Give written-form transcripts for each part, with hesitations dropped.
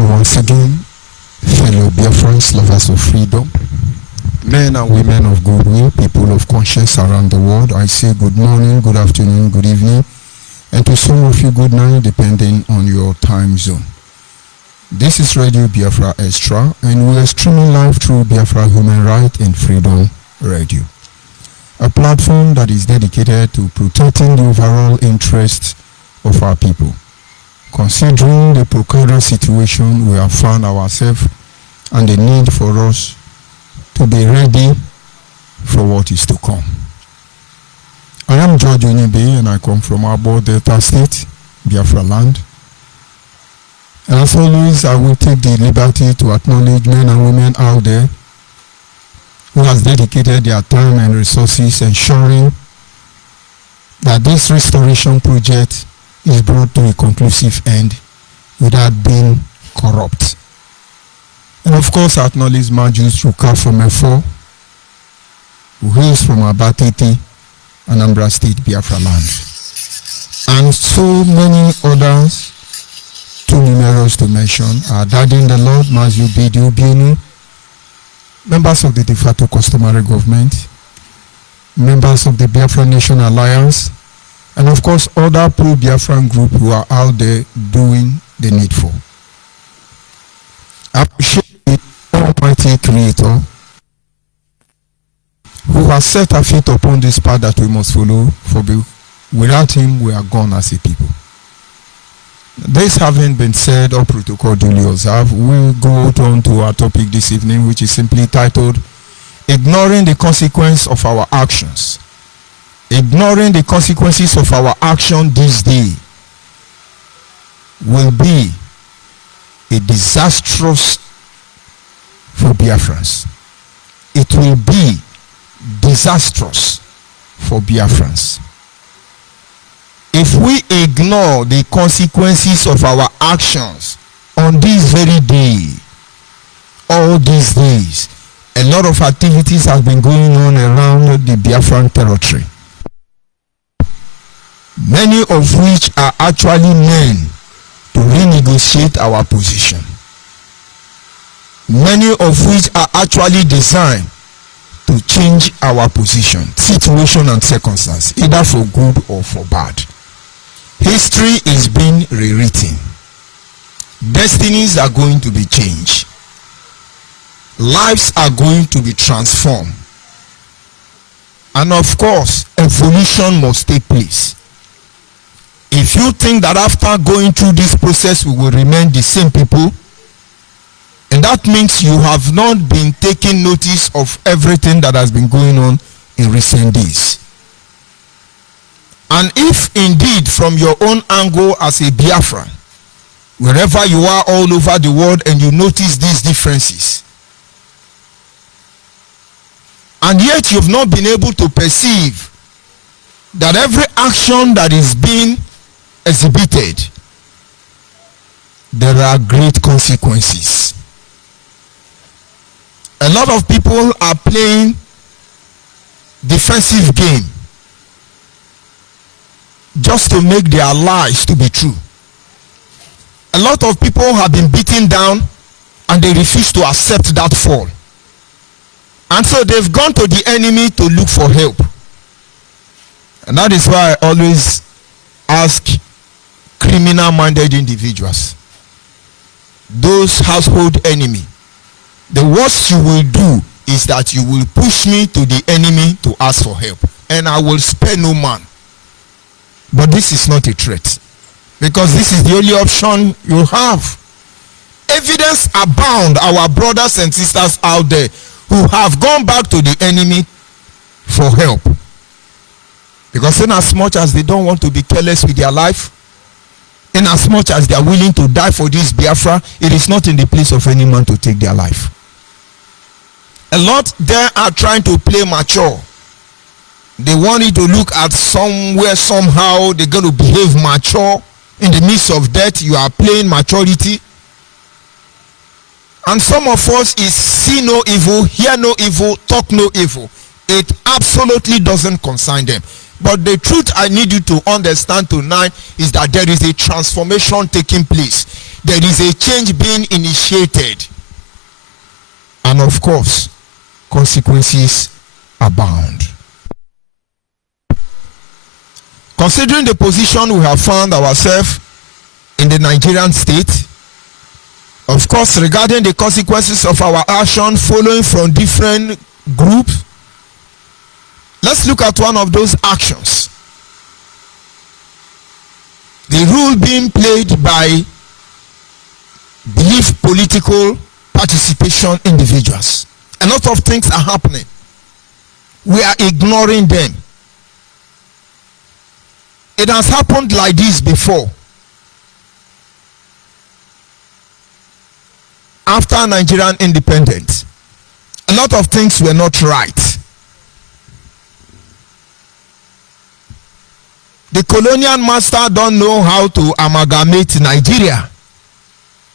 So once again, fellow Biafrans, lovers of freedom, men and women of goodwill, people of conscience around the world, I say good morning, good afternoon, good evening, and to some of you good night, depending on your time zone. This is Radio Biafra Extra, and we are streaming live through Biafra Human Rights and Freedom Radio, a platform that is dedicated to protecting the overall interests of our people. Considering the precarious situation we have found ourselves and the need for us to be ready for what is to come. I am George ONYIBE and I come from Abo Delta State, Biafra land. And as always, I will take the liberty to acknowledge men and women out there who has dedicated their time and resources ensuring that this restoration project is brought to a conclusive end without being corrupt. And of course, I acknowledge Majus Ruka from F4, who hails from Abatete, Anambra State, Biafra land. And so many others, too numerous to mention, our Daddy in the Lord, Mazu Bidio Bienu, members of the de facto customary government, members of the Biafra Nation Alliance, and of course other pro-Biafran groups who are out there doing the needful. I appreciate the Almighty Creator who has set our feet upon this path that we must follow, for without him we are gone as a people. This having been said, or protocol duly observed, we'll go on to our topic this evening, which is simply titled, Ignoring the Consequence of Our Actions. Ignoring the consequences of our action this day will be a disastrous for Biafrans. It will be disastrous for Biafrans. If we ignore the consequences of our actions on this very day, all these days, a lot of activities have been going on around the Biafran territory, many of which are actually meant to renegotiate our position, many of which are actually designed to change our position, situation and circumstance, either for good or for bad. History is being rewritten. Destinies are going to be changed. Lives are going to be transformed. And of course, evolution must take place. If you think that after going through this process we will remain the same people, and that means you have not been taking notice of everything that has been going on in recent days. And if indeed from your own angle as a Biafran, wherever you are all over the world and you notice these differences, and yet you've not been able to perceive that every action that is being exhibited, there are great consequences. A lot of people are playing defensive game just to make their lies to be true. A lot of people have been beaten down and they refuse to accept that fall. And so they've gone to the enemy to look for help. And that is why I always ask criminal-minded individuals, those household enemy, the worst you will do is that you will push me to the enemy to ask for help, and I will spare no man. But this is not a threat, because this is the only option you have. Evidence abound, our brothers and sisters out there who have gone back to the enemy for help, because in as much as they don't want to be careless with their life, in as much as they are willing to die for this Biafra, it is not in the place of any man to take their life. A lot there are trying to play mature. They want it to look at somewhere, somehow they're going to behave mature. In the midst of death, you are playing maturity. And some of us is see no evil, hear no evil, talk no evil. It absolutely doesn't concern them. But the truth I need you to understand tonight is that there is a transformation taking place. there is a change being initiated. And of course, consequences abound. Considering the position we have found ourselves in the Nigerian state, of course, regarding the consequences of our action following from different groups, let's look at one of those actions. The role being played by belief political participation individuals. A lot of things are happening. We are ignoring them. It has happened like this before. After Nigerian independence, a lot of things were not right. The colonial master don't know how to amalgamate Nigeria,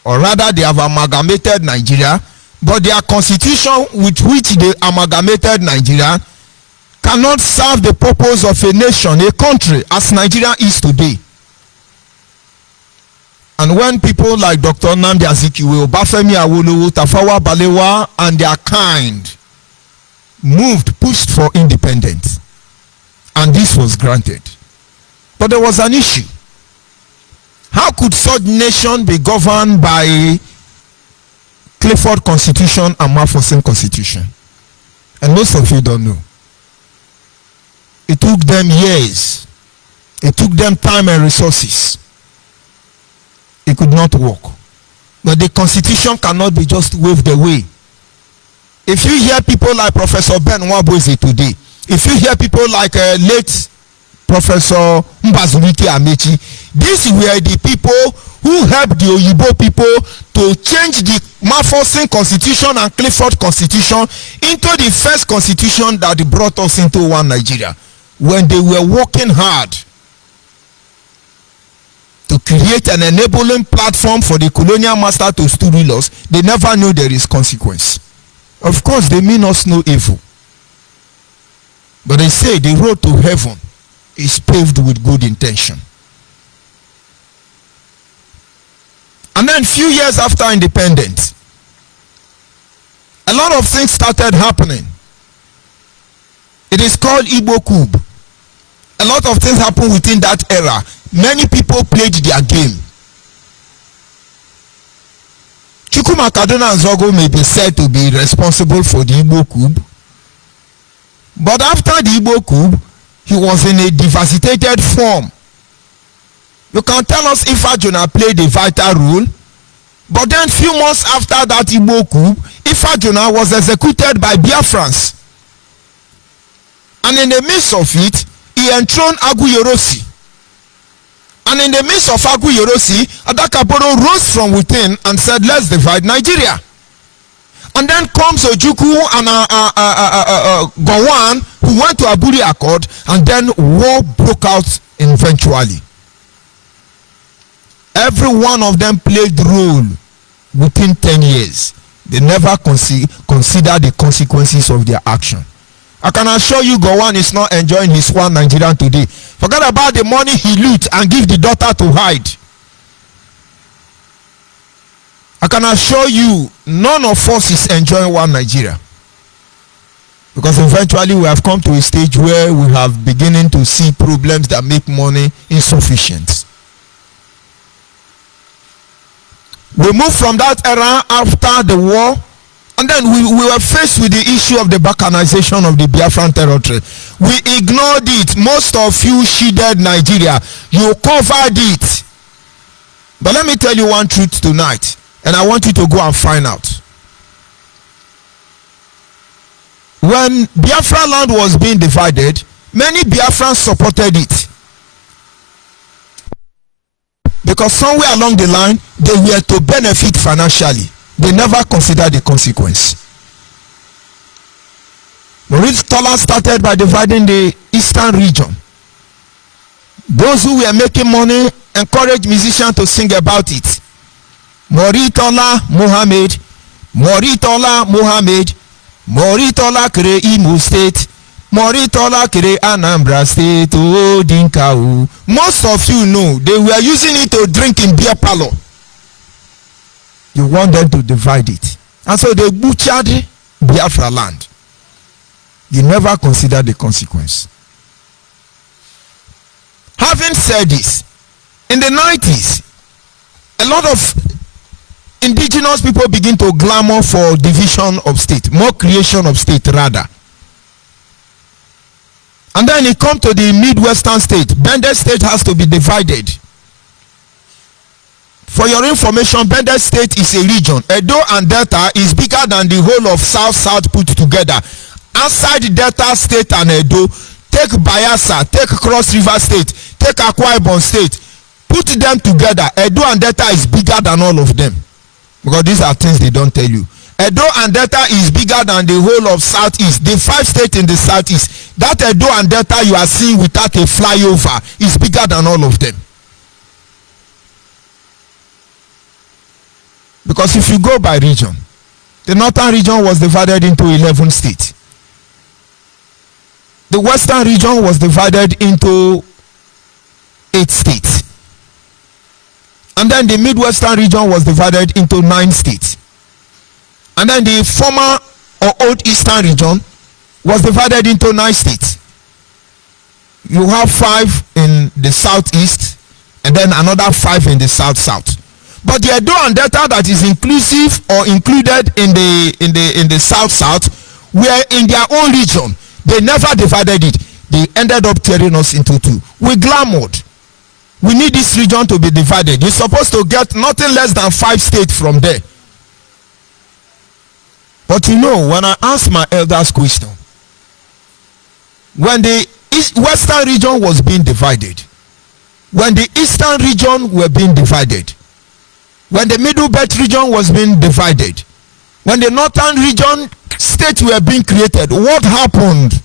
or rather they have amalgamated Nigeria, but their constitution with which they amalgamated Nigeria cannot serve the purpose of a nation, a country, as Nigeria is today. And when people like Dr. Nnamdi Azikiwe, Obafemi Awolowo, Tafawa Balewa, and their kind pushed for independence, and this was granted. But there was an issue. How could such nation be governed by Clifford Constitution and Mafosin Constitution? And most of you don't know. It took them years. It took them time and resources. It could not work. But the constitution cannot be just waved away. If you hear people like Professor Ben Nwabueze today, if you hear people like late Professor Mbazulike Amechi, these were the people who helped the ONYIBE people to change the Mafosin Constitution and Clifford Constitution into the first constitution that brought us into one Nigeria. When they were working hard to create an enabling platform for the colonial master to still rule us, they never knew there is consequence. Of course, they mean us no evil. But they say the road to heaven is paved with good intention. And then few years after independence, a lot of things started happening. It is called Igbo coup. A lot of things happened within that era. Many people played their game. Chukwuma Kaduna Nzogo may be said to be responsible for the Igbo coup. But after the Igbo coup, he was in a devastated form. You can tell us if Ajuna played a vital role. But then few months after that Igbo coup, Ifajuna was executed by Biafrans. And in the midst of it, he enthroned Aguyorosi. And in the midst of Aguyorosi, Adakaboro rose from within and said, let's divide Nigeria. And then comes Ojukwu and Gowon, who went to Aburi Accord, and then war broke out eventually. Every one of them played role within 10 years. They never consider the consequences of their action. I can assure you Gowon is not enjoying his one Nigeria today. Forget about the money he loot and give the daughter to hide. I can assure you none of us is enjoying one Nigeria. Because eventually we have come to a stage where we have beginning to see problems that make money insufficient. We moved from that era after the war, and then we were faced with the issue of the balkanization of the Biafran territory. We ignored it. Most of you shielded Nigeria. You covered it. But let me tell you one truth tonight, and I want you to go and find out. When Biafra land was being divided, many Biafrans supported it. Because somewhere along the line, they were to benefit financially. They never considered the consequence. Maurice Tola started by dividing the eastern region. Those who were making money encouraged musicians to sing about it. Moritola Mohammed, Moritola Mohammed, Moritola kere Imo State, Moritola kere Anambra State, oh Dinkau. Most of you know they were using it to drink in beer parlor. You want them to divide it. And so they butchered Biafra land. You never consider the consequence. Having said this, in the 90s, a lot of indigenous people begin to clamor for division of state, more creation of state rather. And then it comes to the Midwestern state. Bendel state has to be divided. For your information, Bendel state is a region. Edo and Delta is bigger than the whole of South put together. Outside Delta state and Edo, take Bayelsa, take Cross River state, take Akwa Ibom state, put them together. Edo and Delta is bigger than all of them. Because these are things they don't tell you. Edo and Delta is bigger than the whole of Southeast. The 5 states in the Southeast. That Edo and Delta you are seeing without a flyover is bigger than all of them. Because if you go by region, the northern region was divided into 11 states. The western region was divided into 8 states. And then the midwestern region was divided into 9 states. And then the former or old eastern region was divided into 9 states. You have 5 in the southeast and then another 5 in the south. But the Edo and Delta that is inclusive or included in the south were in their own region. They never divided it. They ended up tearing us into 2. We clamored. We need this region to be divided. You're supposed to get nothing less than 5 states from there. But you know, when I asked my elders question, when the western region was being divided, when the eastern region were being divided, when the middle belt region was being divided, when the northern region states were being created, what happened?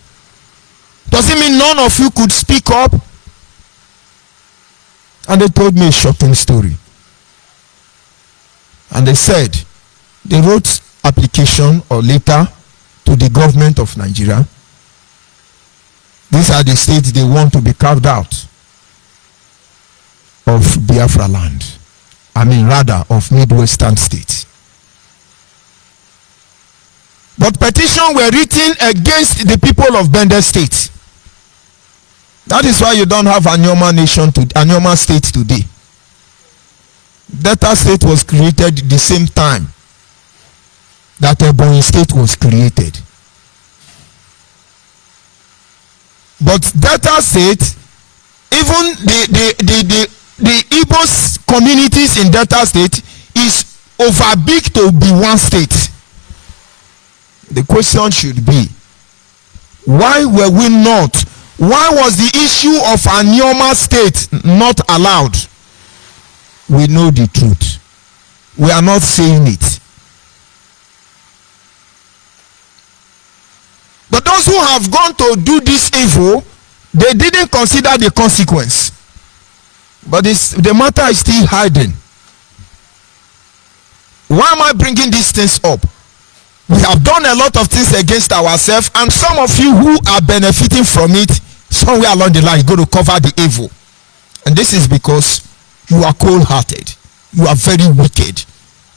Does it mean none of you could speak up? And they told me a shocking story. And they said they wrote application or letter to the government of Nigeria. These are the states they want to be carved out of Biafra land. I mean rather of Midwestern states. But petitions were written against the people of Bendel state. That is why you don't have Anyoma state today. Delta state was created the same time that Ebonyi state was created. But Delta state, even the Igbo communities in Delta state is over big to be one state. The question should be, why were we not? Why was the issue of Anyoma state not allowed? We know the truth. We are not saying it. But those who have gone to do this evil, they didn't consider the consequence. But the matter is still hiding. Why am I bringing these things up? We have done a lot of things against ourselves, and some of you who are benefiting from it, somewhere along the line, going to cover the evil. And this is because you are cold-hearted. You are very wicked.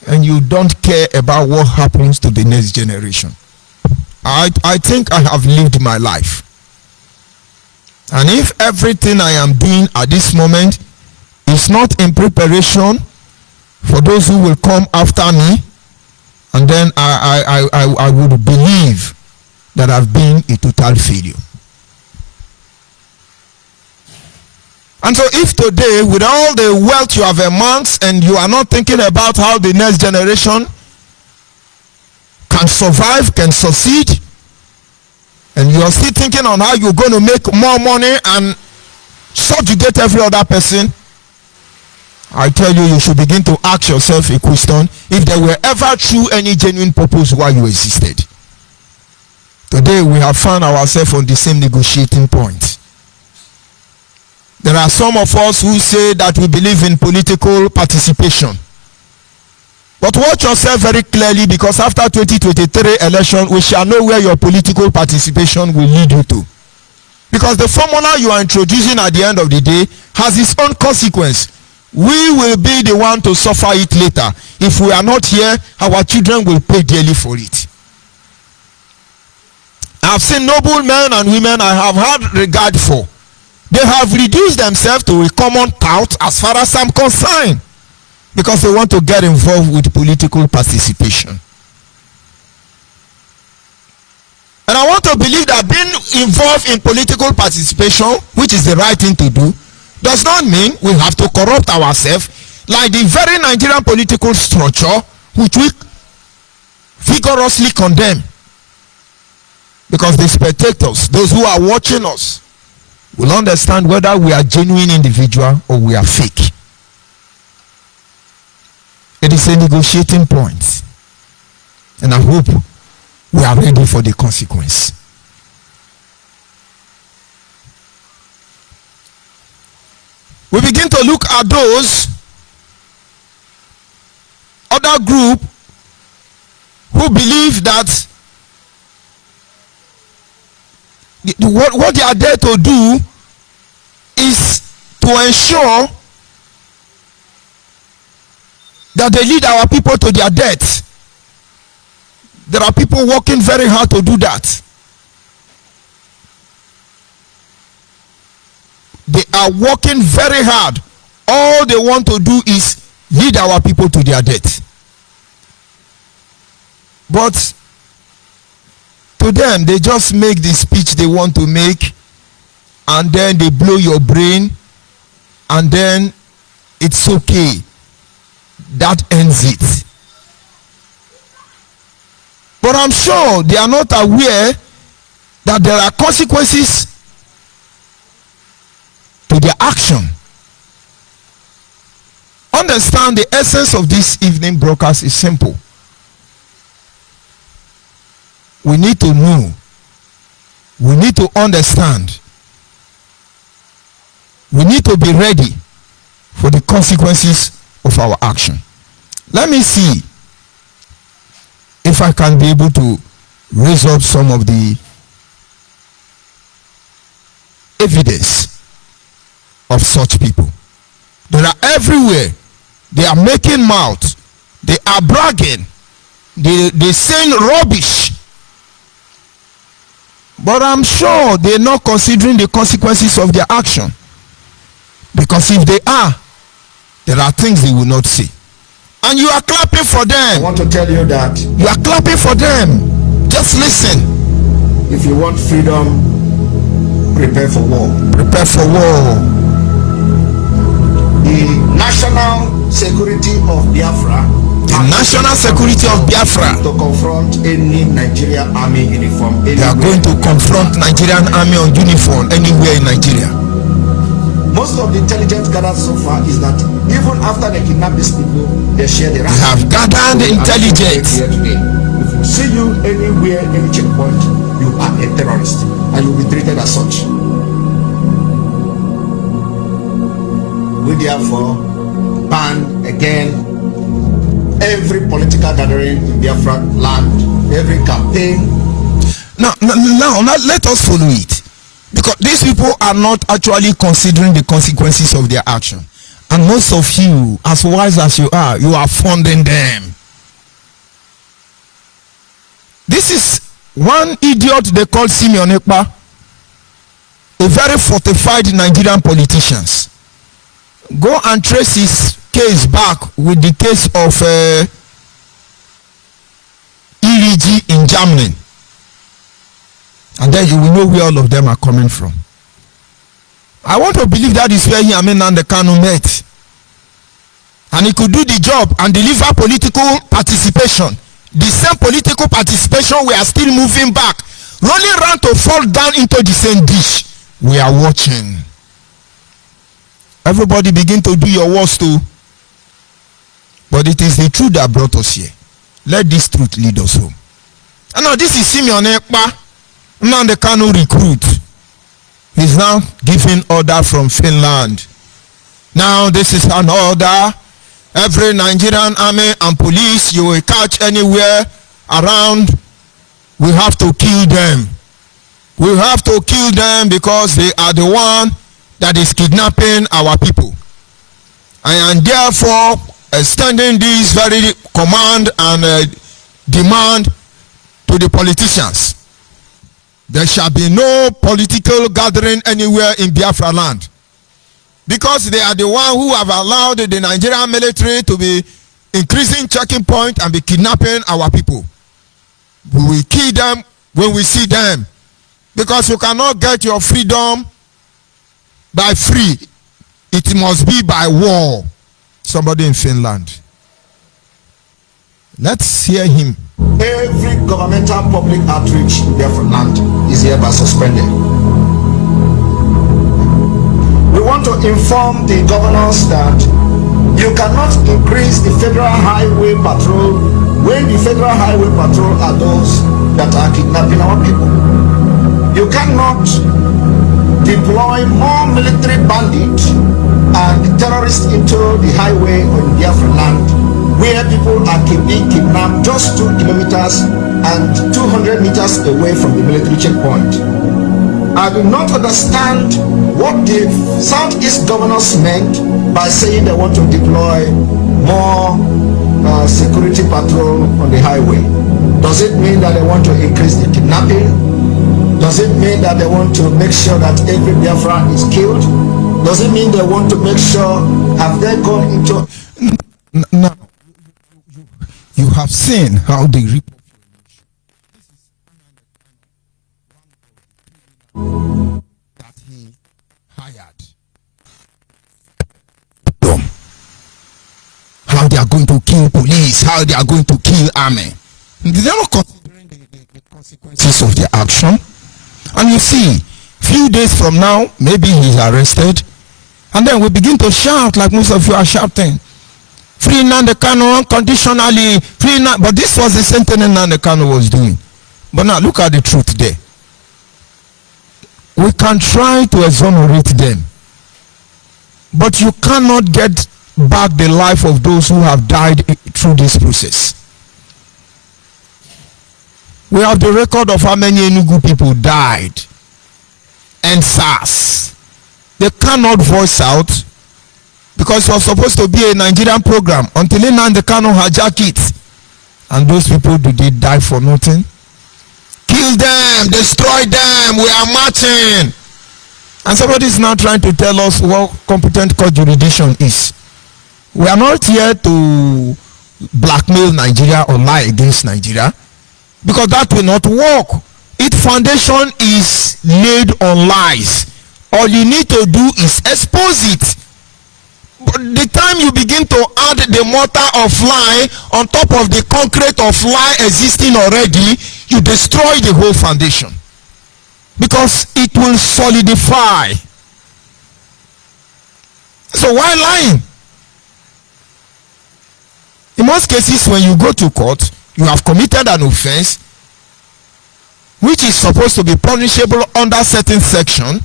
And you don't care about what happens to the next generation. I think I have lived my life. And if everything I am doing at this moment is not in preparation for those who will come after me, and then I would believe that I've been a total failure. And so if today, with all the wealth you have amassed, and you are not thinking about how the next generation can survive, can succeed, and you are still thinking on how you're going to make more money and subjugate every other person, I tell you, you should begin to ask yourself a question: if there were ever true any genuine purpose why you existed. Today we have found ourselves on the same negotiating point. There are some of us who say that we believe in political participation. But watch yourself very clearly, because after 2023 election, we shall know where your political participation will lead you to. Because the formula you are introducing at the end of the day has its own consequence. we will be the one to suffer it later. If we are not here, our children will pay dearly for it. I've seen noble men and women I have had regard for. They have reduced themselves to a common tout as far as I'm concerned, because they want to get involved with political participation. And I want to believe that being involved in political participation, which is the right thing to do, does not mean we have to corrupt ourselves like the very Nigerian political structure which we vigorously condemn. Because the spectators, those who are watching us, will understand whether we are genuine individual or we are fake. It is a negotiating point. And I hope we are ready for the consequence. We begin to look at those other group who believe that what they are there to do is to ensure that they lead our people to their death. There are people working very hard to do that. They are working very hard. All they want to do is lead our people to their death. But to them, they just make the speech they want to make, and then they blow your brain, and then it's okay. That ends it. But I'm sure they are not aware that there are consequences to their action. Understand, the essence of this evening broadcast is simple. We need to know. We need to understand. We need to be ready for the consequences of our action. Let me see if I can be able to raise up some of the evidence of such people. They are everywhere. They are making mouth. They are bragging. They saying rubbish. But I'm sure they're not considering the consequences of their action. Because if they are, there are things they will not see. And you are clapping for them. I want to tell you that you are clapping for them. Just listen. If you want freedom, prepare for war. Prepare for war. The national security of Biafra. The national security of Biafra. To confront any Nigerian army uniform. They are going to confront Nigerian army on uniform anywhere in Nigeria. Most of the intelligence gathered so far is that even after they kidnap these people, they share the ransom. They have gathered the intelligence. If we see you anywhere, any checkpoint, you are a terrorist and you will be treated as such. We therefore ban again every political gathering in Biafra land, every campaign. Now let us follow it. Because these people are not actually considering the consequences of their action. And most of you, as wise as you are funding them. This is one idiot they call Simeon Ekpa, a very fortified Nigerian politician. Go and trace his case back with the case of EEG in Germany. And then you will know where all of them are coming from. I want to believe that is where he and the Kanu met. And he could do the job and deliver political participation. The same political participation, we are still moving back. Rolling around to fall down into the same dish. We are watching. Everybody begin to do your worst too. But it is the truth that brought us here. Let this truth lead us home. And now this is Simeon Ekpa. Now the Kanu recruit. He's now giving order from Finland. Now this is an order. Every Nigerian army and police you will catch anywhere around, we have to kill them. We have to kill them because they are the one that is kidnapping our people. I am therefore extending this very command and demand to the politicians. There shall be no political gathering anywhere in Biafra land, because they are the one who have allowed the Nigerian military to be increasing checking point and be kidnapping our people. We will kill them when we see them, because you cannot get your freedom by free. It must be by war. Somebody in Finland. Let's hear him. Every governmental public outreach in Biafran land is hereby suspended. We want to inform the governors that you cannot increase the federal highway patrol when the federal highway patrol are those that are kidnapping our people. You cannot deploy more military bandits and terrorists into the highway on Biafran land, where people are being kidnapped just 2 kilometers and 200 meters away from the military checkpoint. I do not understand what the Southeast governors meant by saying they want to deploy more security patrol on the highway. Does it mean that they want to increase the kidnapping? Does it mean that they want to make sure that every Biafran is killed? Does it mean they want to make sure, have they gone into... Now, you have seen how they rip that he hired. How they are going to kill police, how they are going to kill army. They are not considering the consequences of their action. And you see, few days from now, maybe he's arrested, and then we begin to shout like most of you are shouting. Free Nnamdi Kanu unconditionally, free Nnamdi. But this was the same thing Nnamdi Kanu was doing. But now look at the truth there. We can try to exonerate them, but you cannot get back the life of those who have died through this process. We have the record of how many Enugu people died, and SARS. They cannot voice out, because it was supposed to be a Nigerian program until Nnamdi Kanu hijacked it. And those people, did they die for nothing? Kill them, destroy them, we are marching. And somebody is now trying to tell us what competent court jurisdiction is. We are not here to blackmail Nigeria or lie against Nigeria, because that will not work. Its foundation is laid on lies. All you need to do is expose it. But the time you begin to add the mortar of lie on top of the concrete of lie existing already, you destroy the whole foundation, because it will solidify. So why lying? In most cases, when you go to court, you have committed an offense which is supposed to be punishable under certain section.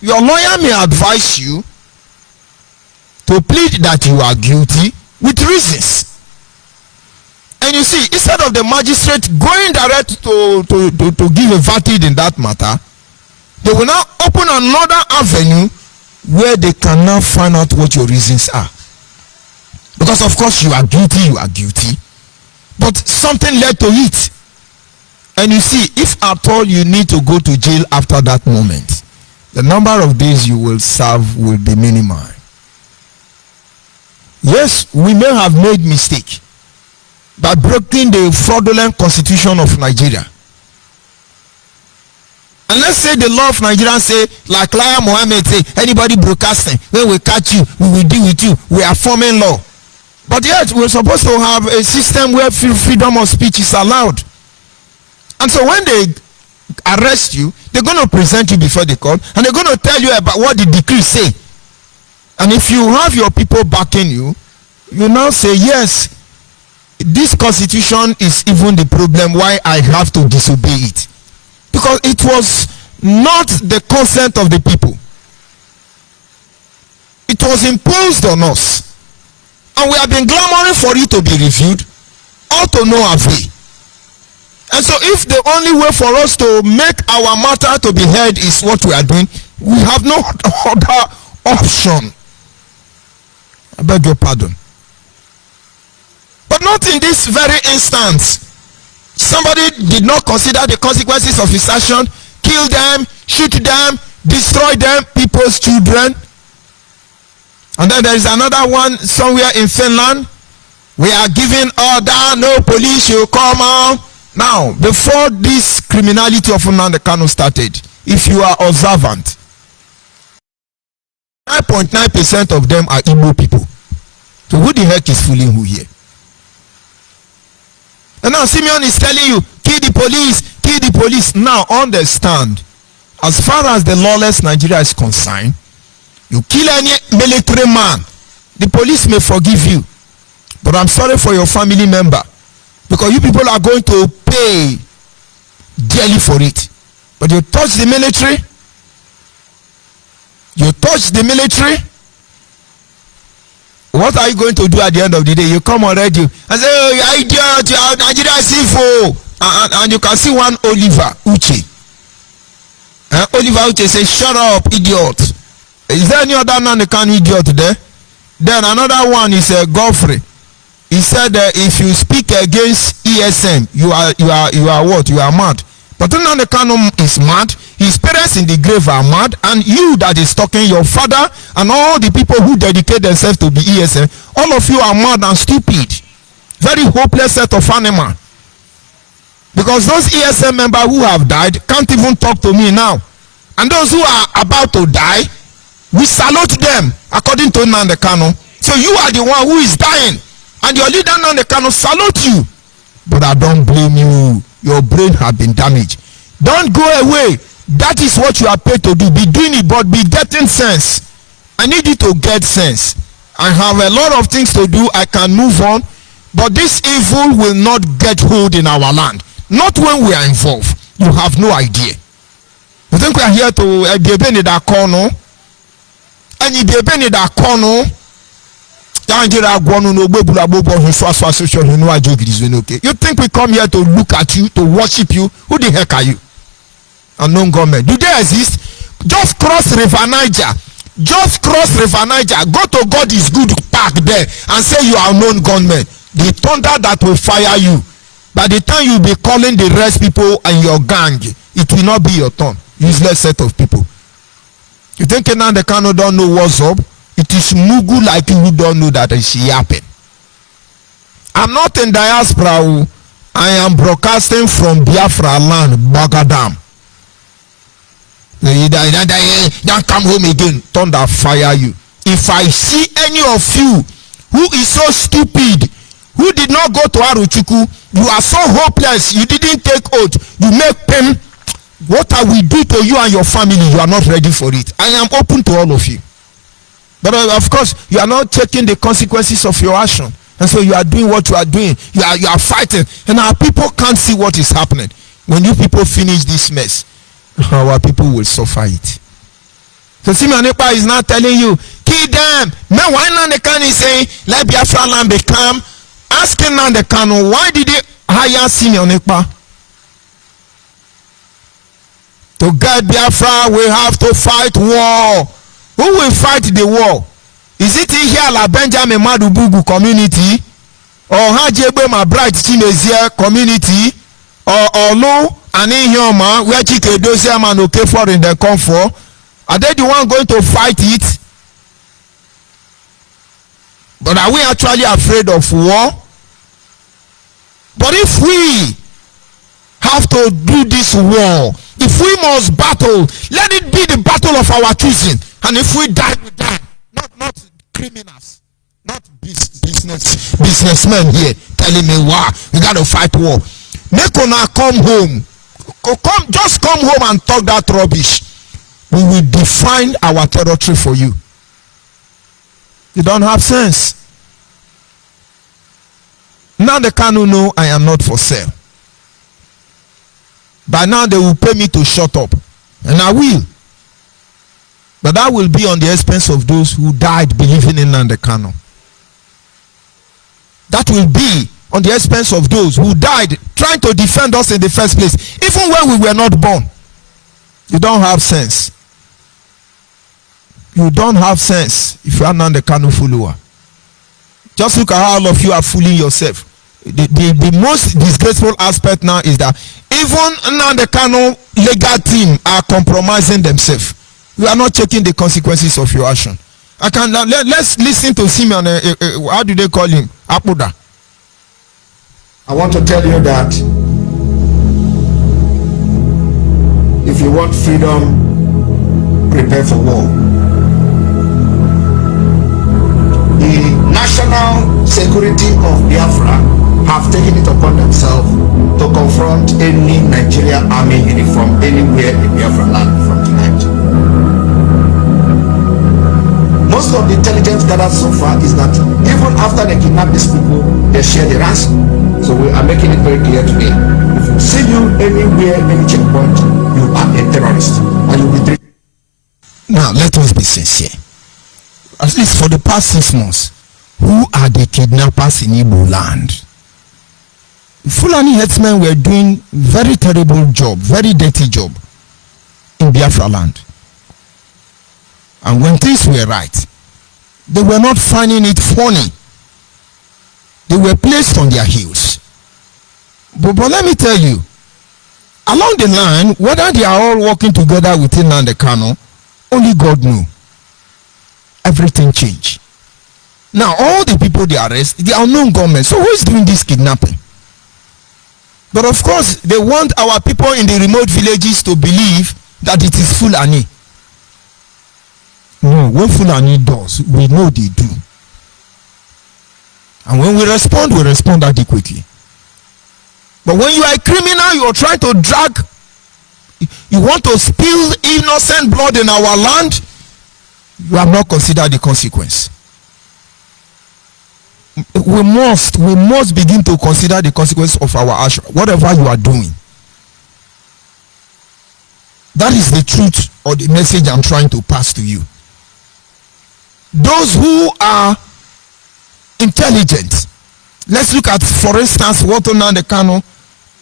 Your lawyer may advise you to plead that you are guilty with reasons. And you see, instead of the magistrate going direct to give a verdict in that matter, they will now open another avenue where they can now find out what your reasons are. Because of course you are guilty, but something led to it. And you see, if at all you need to go to jail after that moment, the number of days you will serve will be minimal. Yes, we may have made mistake by breaking the fraudulent constitution of Nigeria. And let's say the law of Nigeria say, like Liar Mohammed say, anybody broadcasting, when we catch you, we will deal with you. We are forming law. But yet, we're supposed to have a system where freedom of speech is allowed. And so when they arrest you, they're going to present you before the court, and they're going to tell you about what the decree say. And if you have your people backing you, you now say, yes, this constitution is even the problem why I have to disobey it. Because it was not the consent of the people. It was imposed on us. And we have been clamoring for it to be reviewed, or to no avail. And so if the only way for us to make our matter to be heard is what we are doing, we have no other option. I beg your pardon. But not in this very instance. Somebody did not consider the consequences of his action, kill them, shoot them, destroy them, people's children. And then there is another one somewhere in Finland. We are giving order, no police should come out. Now, before this criminality of Nnamdi Kanu started, if you are observant, 9.9% of them are Igbo people. So who the heck is fooling who here? And now Simeon is telling you, kill the police, kill the police. Now understand, as far as the lawless Nigeria is concerned, you kill any military man, the police may forgive you. But I'm sorry for your family member, because you people are going to pay dearly for it. But you touch the military, what are you going to do at the end of the day? You come on radio and say, oh, you idiot, Nigeria is evil. And you can see one Oliver Uche. Oliver Uche says, shut up, idiot. Is there any other Nnamdi Kanu idiot there? Then another one is Godfrey. He said if you speak against ESM, you are what? You are mad. But Nnamdi Kanu is mad. His parents in the grave are mad, and you that is talking, your father and all the people who dedicate themselves to the ESM, all of you are mad and stupid. Very hopeless set of animal. Because those ESM members who have died can't even talk to me now. And those who are about to die, we salute them according to Nnamdi Kanu. So you are the one who is dying, and your leader Nnamdi Kanu salute you. But I don't blame you. Your brain has been damaged. Don't go away. That is what you are paid to do. Be doing it, but be getting sense. I need you to get sense. I have a lot of things to do. I can move on. But this evil will not get hold in our land. Not when we are involved. You have no idea. You think we are here to debate that corner? And you debate that corner? You think we come here to look at you, to worship you? Who the heck are you? Unknown government. Do they exist? Just cross River Niger. Just cross River Niger. Go to God is good park there and say you are unknown government. The thunder that will fire you. By the time you be calling the rest people and your gang, it will not be your turn. Useless set of people. You think Nnamdi Kanu don't know what's up? It is Mugu like you who don't know that it happen. I'm not in diaspora. I am broadcasting from Biafra land, Bagadam. Don't come home again. Thunder fire you. If I see any of you who is so stupid, who did not go to Aruchuku, you are so hopeless, you didn't take oath, you make pain. What I will do to you and your family, you are not ready for it. I am open to all of you. But of course, you are not taking the consequences of your action. And so you are doing what you are doing. You are fighting. And our people can't see what is happening. When you people finish this mess, our people will suffer it. So Simeon Ekpa is not telling you, kill them. Man, why Nnamdi Kanu is saying, let Biafra land become? Asking Nnamdi Kanu, why did they hire Simeon Ekpa? To get Biafra, we have to fight war. Who will fight the war? Is it in here La Benjamin Madubugu community? Or Hajebe Mabright Chinezie community? Or Olu and Ihioma where Chike Dosia man okay for in the comfort? Are they the one going to fight it? But are we actually afraid of war? But if we have to do this war, if we must battle, let it be the battle of our choosing. And if we die, we die. Not criminals, not businessmen here telling me, wow, we got to fight war. Make una come home. Just come home and talk that rubbish. We will define our territory for you. You don't have sense. Now the Kanu know I am not for sale. By now they will pay me to shut up. And I will. But that will be on the expense of those who died believing in Nnamdi Kanu. That will be on the expense of those who died trying to defend us in the first place, even when we were not born. You don't have sense. You don't have sense if you are Nnamdi Kanu follower. Just look at how all of you are fooling yourself. The most disgraceful aspect now is that even now the Kano legal team are compromising themselves. You are not checking the consequences of your action. Let's listen to Simeon. How do they call him? Apuda. I want to tell you that if you want freedom, prepare for war. The national security of Biafra have taken it upon themselves to confront any Nigerian army uniform anywhere in Biafra land from tonight. Most of the intelligence gathered so far is that even after they kidnap these people, they share the ransom. So we are making it very clear today. If we see you anywhere, any checkpoint, you are a terrorist and you will be treated. Now let us be sincere. At least for the past 6 months, who are the kidnappers in Igbo land? Fulani headsmen were doing very terrible job, very dirty job in Biafra land. And when things were right, they were not finding it funny. They were placed on their heels. But let me tell you, along the line, whether they are all working together within Nnamdi Kanu, only God knows. Everything changed. Now all the people they arrest, the unknown government. So who is doing this kidnapping? But of course, they want our people in the remote villages to believe that it is Fulani. No, what Fulani does, we know they do. And when we respond adequately. But when you are a criminal, you are trying to drag, you want to spill innocent blood in our land, you have not considered the consequence. We must begin to consider the consequence of our action, whatever you are doing. That is the truth or the message I'm trying to pass to you. Those who are intelligent, let's look at, for instance, what Nnamdi Kanu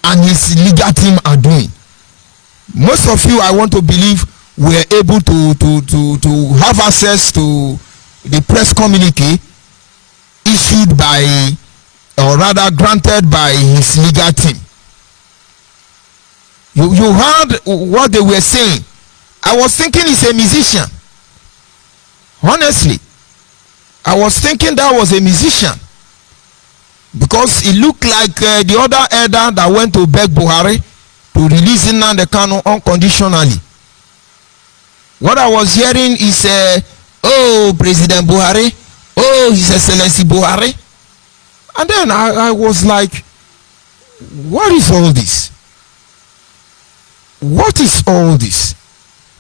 and his legal team are doing. Most of you, I want to believe, were able to have access to the press communique issued by, or rather granted by, his legal team. You heard what they were saying. I was thinking he's a musician. Honestly, I was thinking that was a musician, because it looked like the other elder that went to beg Buhari to release Nnamdi Kanu unconditionally. What I was hearing is, oh, President Buhari, oh, His Excellency Buhari. And then I was like, what is all this? What is all this?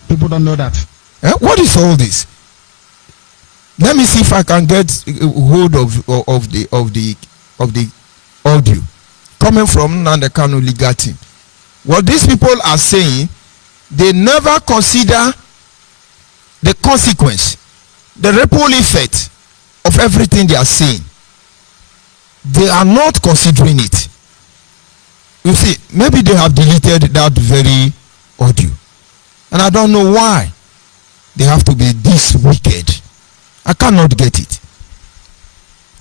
People don't know that. What is all this? Let me see if I can get hold of the audio coming from Nnamdi Kanu legal team. What these people are saying, they never consider the consequence, the ripple effect of everything they are saying. They are not considering it. You see, maybe they have deleted that very audio, and I don't know why they have to be this wicked. I cannot get it.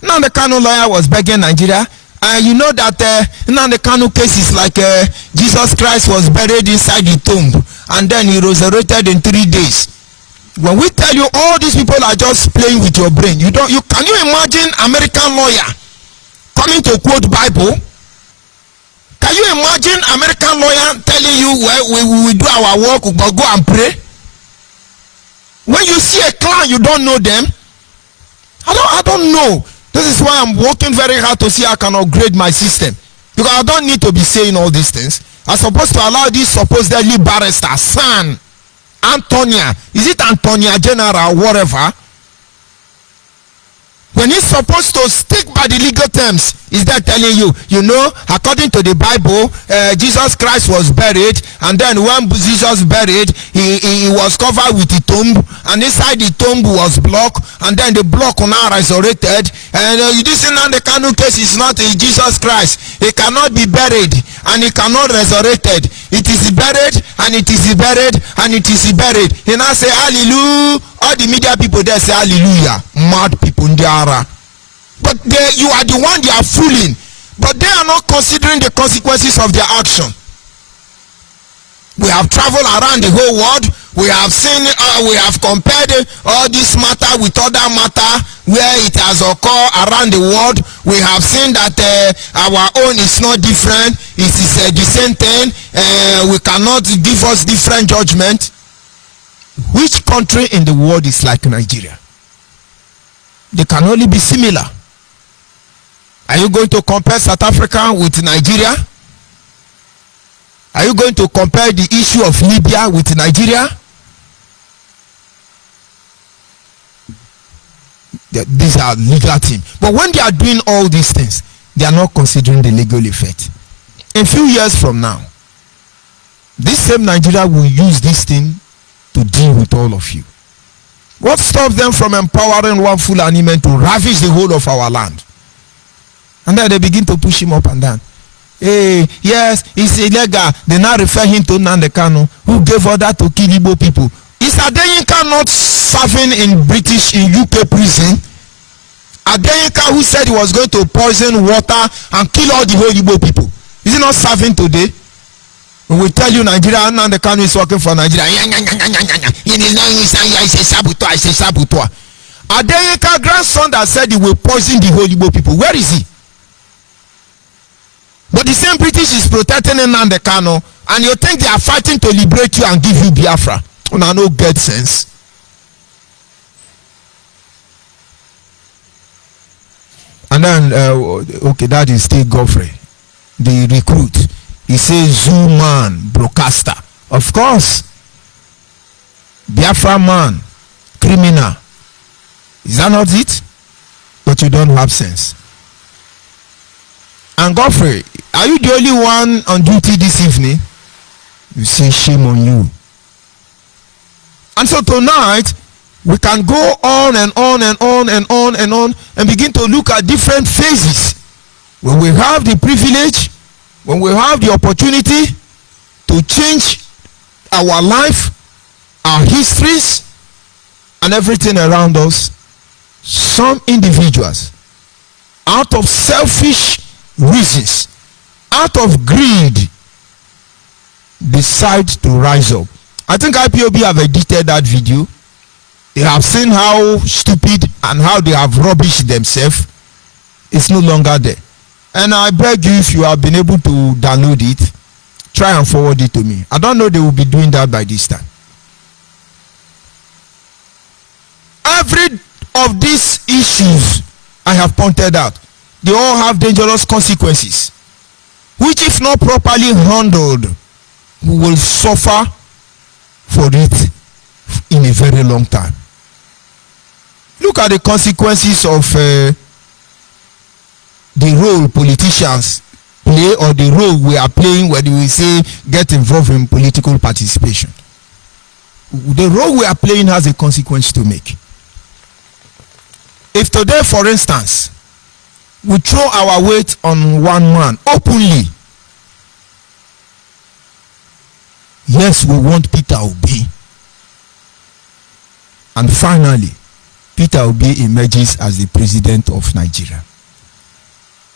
Now the Kanu lawyer was begging Nigeria, and you know that now the Kanu case is like Jesus Christ was buried inside the tomb and then he resurrected in 3 days. When we tell you all these people are just playing with your brain, can you imagine American lawyer coming to quote Bible? Can you imagine American lawyer telling you, well, we will do our work, but go and pray? When you see a clown, you don't know them. I don't know. This is why I'm working very hard to see how I can upgrade my system, because I don't need to be saying all these things. I'm supposed to allow this supposedly barrister, son, Antonia, is it Antonia General, whatever, when he's supposed to stick by the legal terms, is that telling you, according to the Bible, Jesus Christ was buried, and then when Jesus buried, he was covered with the tomb, and inside the tomb was block, and then the block now resurrected, and this Nnamdi Kanu case is not Jesus Christ. He cannot be buried, and he cannot resurrected. It is buried, and it is buried, and it is buried. He now say hallelujah. All the media people there say hallelujah. Mad people in the ara. But you are the one they are fooling. But they are not considering the consequences of their action. We have traveled around the whole world. We have seen, we have compared all this matter with other matter where it has occurred around the world. We have seen that our own is not different. It is the same thing. We cannot give us different judgment. Which country in the world is like Nigeria? They can only be similar. Are you going to compare South Africa with Nigeria? Are you going to compare the issue of Libya with Nigeria? These are legal teams. But when they are doing all these things, they are not considering the legal effect. In a few years from now, this same Nigeria will use this thing to deal with all of you. What stops them from empowering one Fulani man to ravage the whole of our land? And then they begin to push him up and down. Hey, yes, it's illegal. They now refer him to Nnamdi Kanu, who gave order to kill Igbo people. Is Adeyinka not serving in UK prison? Adeyinka, who said he was going to poison water and kill all the whole Igbo people, is he not serving today? When we tell you Nigeria, Nnamdi Kanu is working for Nigeria. It's a saboteur. Adeyinka grandson that said he will poison the whole Igbo people. Where is he? But the same British is protecting Nnamdi Kanu, and you think they are fighting to liberate you and give you Biafra. Una no get sense. And then, okay, that is still Godfrey, the recruit. He says, Zoo man, broadcaster. Of course. Biafra man, criminal. Is that not it? But you don't have sense. And Godfrey, are you the only one on duty this evening? You say, shame on you. And so tonight, we can go on and on and on and on and on and begin to look at different phases. When we have the privilege, when we have the opportunity to change our life, our histories, and everything around us, some individuals, out of selfish reasons, out of greed, decide to rise up. I think IPOB have edited that video. They have seen how stupid and how they have rubbished themselves. It's no longer there. And I beg you, if you have been able to download it, try and forward it to me. I don't know they will be doing that by this time. Every of these issues I have pointed out, they all have dangerous consequences, which if not properly handled, we will suffer for it in a very long time. Look at the consequences of the role politicians play, or the role we are playing when we say get involved in political participation. The role we are playing has a consequence to make. If today, for instance, we throw our weight on one man openly, yes, we want Peter Obi, and finally Peter Obi emerges as the president of Nigeria.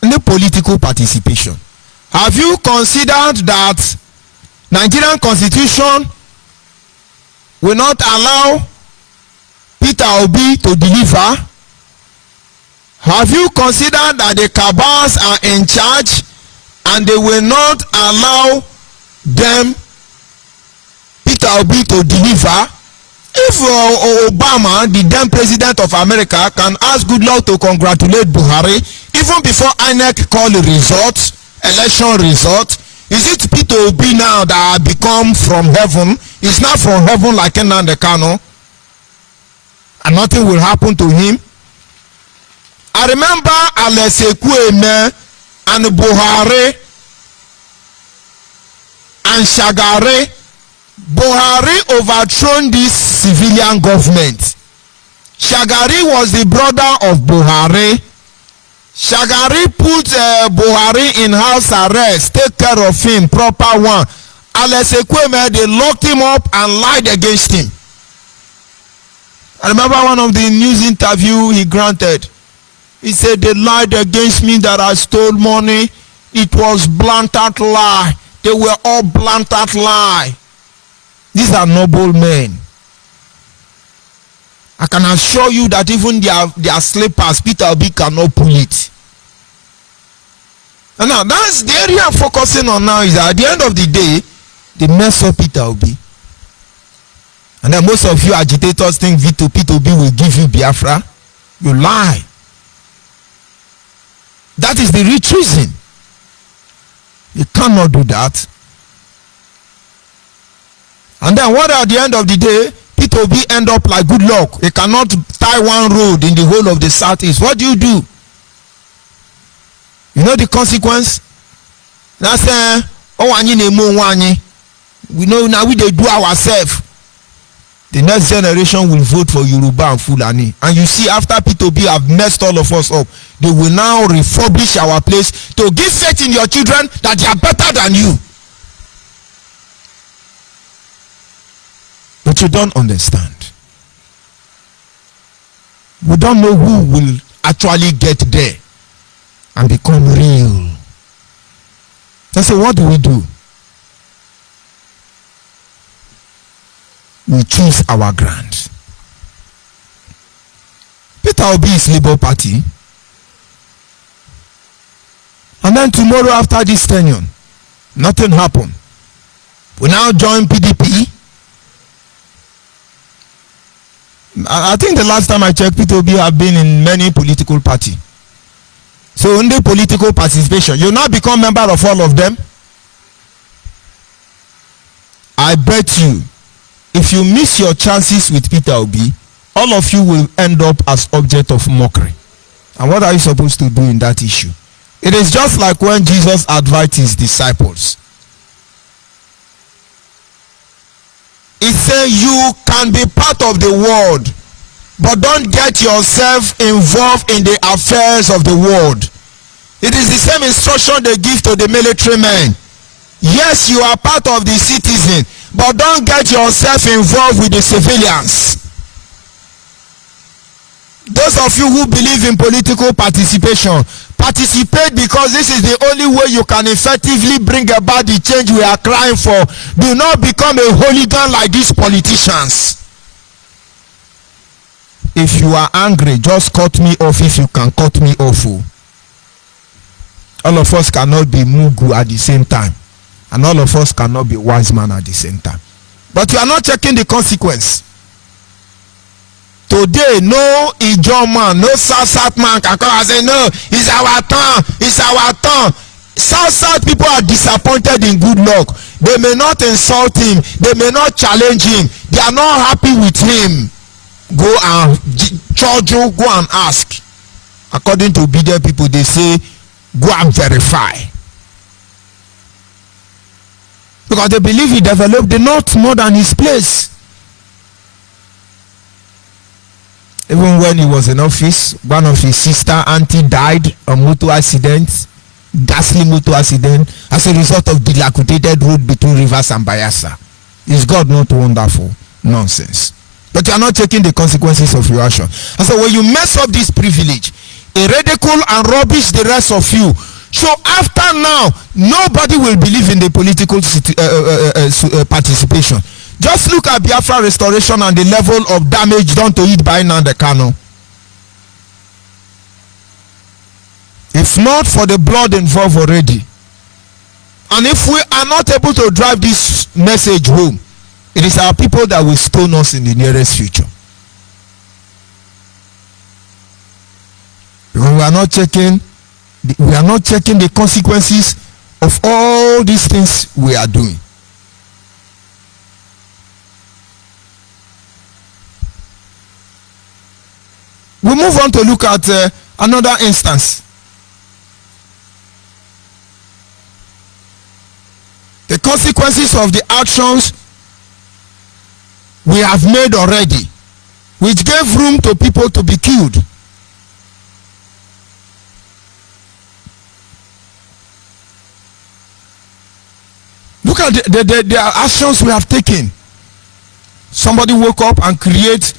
In the political participation, have you considered that Nigerian constitution will not allow Peter Obi to deliver? Have you considered that the cabals are in charge and they will not allow them, Peter Obi, to deliver? If Obama, the then president of America, can ask Goodluck to congratulate Buhari even before INEC call the results, election results, is it Peter Obi now that become from heaven? Is not from heaven like Nnamdi Kanu, and nothing will happen to him? I remember Alese Kweme and Buhari and Shagari. Buhari overthrown this civilian government. Shagari was the brother of Buhari. Shagari put Buhari in house arrest, take care of him, proper one. Alese Kweme, they locked him up and lied against him. I remember one of the news interview he granted. He said, they lied against me that I stole money. It was blatant lie. They were all blatant lie. These are noble men. I can assure you that even their slippers, Peter Obi cannot pull it. And now that's the area I'm focusing on now, is that at the end of the day, they mess up Peter Obi. And then most of you agitators think Peter Obi will give you Biafra. You lie. That is the real reason. You cannot do that. And then what at the end of the day, Peter Obi end up like good luck. He cannot tie one road in the whole of the southeast. What do? You know the consequence? That's we know now we they do ourselves. The next generation will vote for Yoruba and Fulani. And you see, after Peter Obi have messed all of us up, they will now refurbish our place to give faith in your children that they are better than you. But you don't understand. We don't know who will actually get there and become real. So what do? We choose our ground. Peter Obi is Labour Party. And then tomorrow after this tenure, nothing happened. We now join PDP. I think the last time I checked, Peter Obi have been in many political parties. So only political participation. You now become member of all of them. I bet you, if you miss your chances with Peter Obi, all of you will end up as object of mockery. And what are you supposed to do in that issue? It is just like when Jesus advised his disciples. He said, you can be part of the world, but don't get yourself involved in the affairs of the world. It is the same instruction they give to the military men. Yes, you are part of the citizen, but don't get yourself involved with the civilians. Those of you who believe in political participation, participate, because this is the only way you can effectively bring about the change we are crying for. Do not become a hooligan like these politicians. If you are angry, just cut me off if you can cut me off. All of us cannot be Mugu at the same time. And all of us cannot be wise man at the same time. But you are not checking the consequence. Today, no Ijo man, no South man can come and say, no, it's our turn, it's our turn. South people are disappointed in good luck. They may not insult him, they may not challenge him, they are not happy with him. Go and charge you, go and ask. According to obedient people, they say, go and verify. Because they believe he developed the north more than his place. Even when he was in office, one of his sister auntie died a motor accident, ghastly motor accident, as a result of dilapidated road between Rivers and Bayelsa. Is God not wonderful? Nonsense. But you are not taking the consequences of your action. And so when you mess up this privilege, ridicule and rubbish the rest of you. So after now, nobody will believe in the political participation. Just look at Biafra restoration and the level of damage done to it by Nnamdi Kanu. If not for the blood involved already, and if we are not able to drive this message home, it is our people that will stone us in the nearest future. Because we are not checking the consequences of all these things we are doing. We move on to look at another instance. The consequences of the actions we have made already, which gave room to people to be killed. Look at the actions we have taken. Somebody woke up and create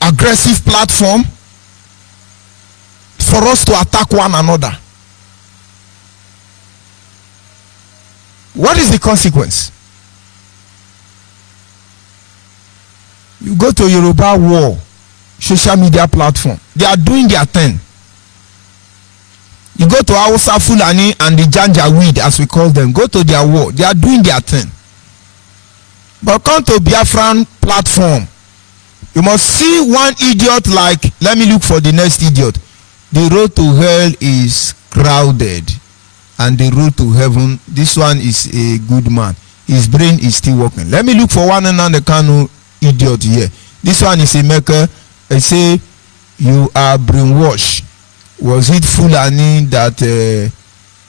aggressive platform for us to attack one another. What is the consequence? You go to Yoruba war, social media platform, they are doing their thing. You go to Hausa Fulani and the Janjaweed, as we call them, go to their war, they are doing their thing. But come to Biafran platform, you must see one idiot like, let me look for the next idiot. The road to hell is crowded, and the road to heaven, this one is a good man. His brain is still working. Let me look for one and the Kanu idiot here. This one is a maker. I say, you are brainwashed. Was it Fulani that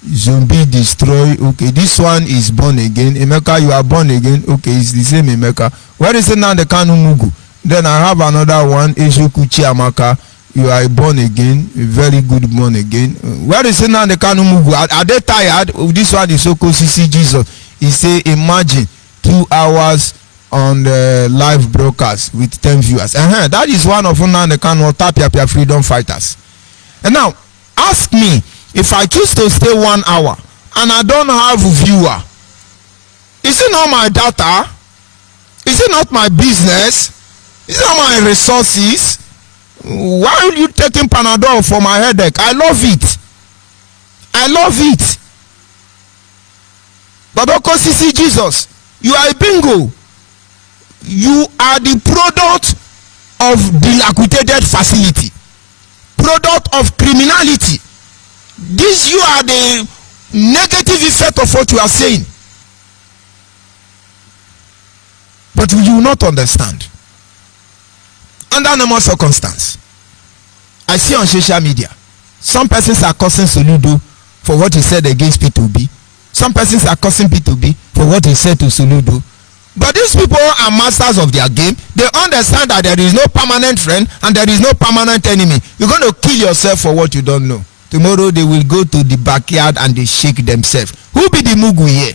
zombie destroy? Okay, this one is born again. Emeka, you are born again. Okay, it's the same Emeka. Where is it now the Kanu Mugu? Then I have another one, Ejokuchi Amaka. You are born again, a very good born again. Where is it now the Kanu Mugu? Are they tired? This one is Oko Sisi Jesus. He say, imagine 2 hours on the live broadcast with 10 viewers. That is one of the Kanu Tapia freedom fighters. And now, ask me, if I choose to stay 1 hour and I don't have a viewer, is it not my data? Is it not my business? Is it not my resources? Why are you taking Panadol for my headache? I love it. I love it. But Okosisi Jesus, you are a bingo. You are the product of dilapidated facility. Product of criminality. This, you are the negative effect of what you are saying. But you will not understand. Under normal circumstance, I see on social media, some persons are cursing Soludo for what he said against P2B. Some persons are cursing P2B for what he said to Soludo. But these people are masters of their game. They understand that there is no permanent friend and there is no permanent enemy. You're going to kill yourself for what you don't know. Tomorrow they will go to the backyard and they shake themselves. Who be the Mugu here?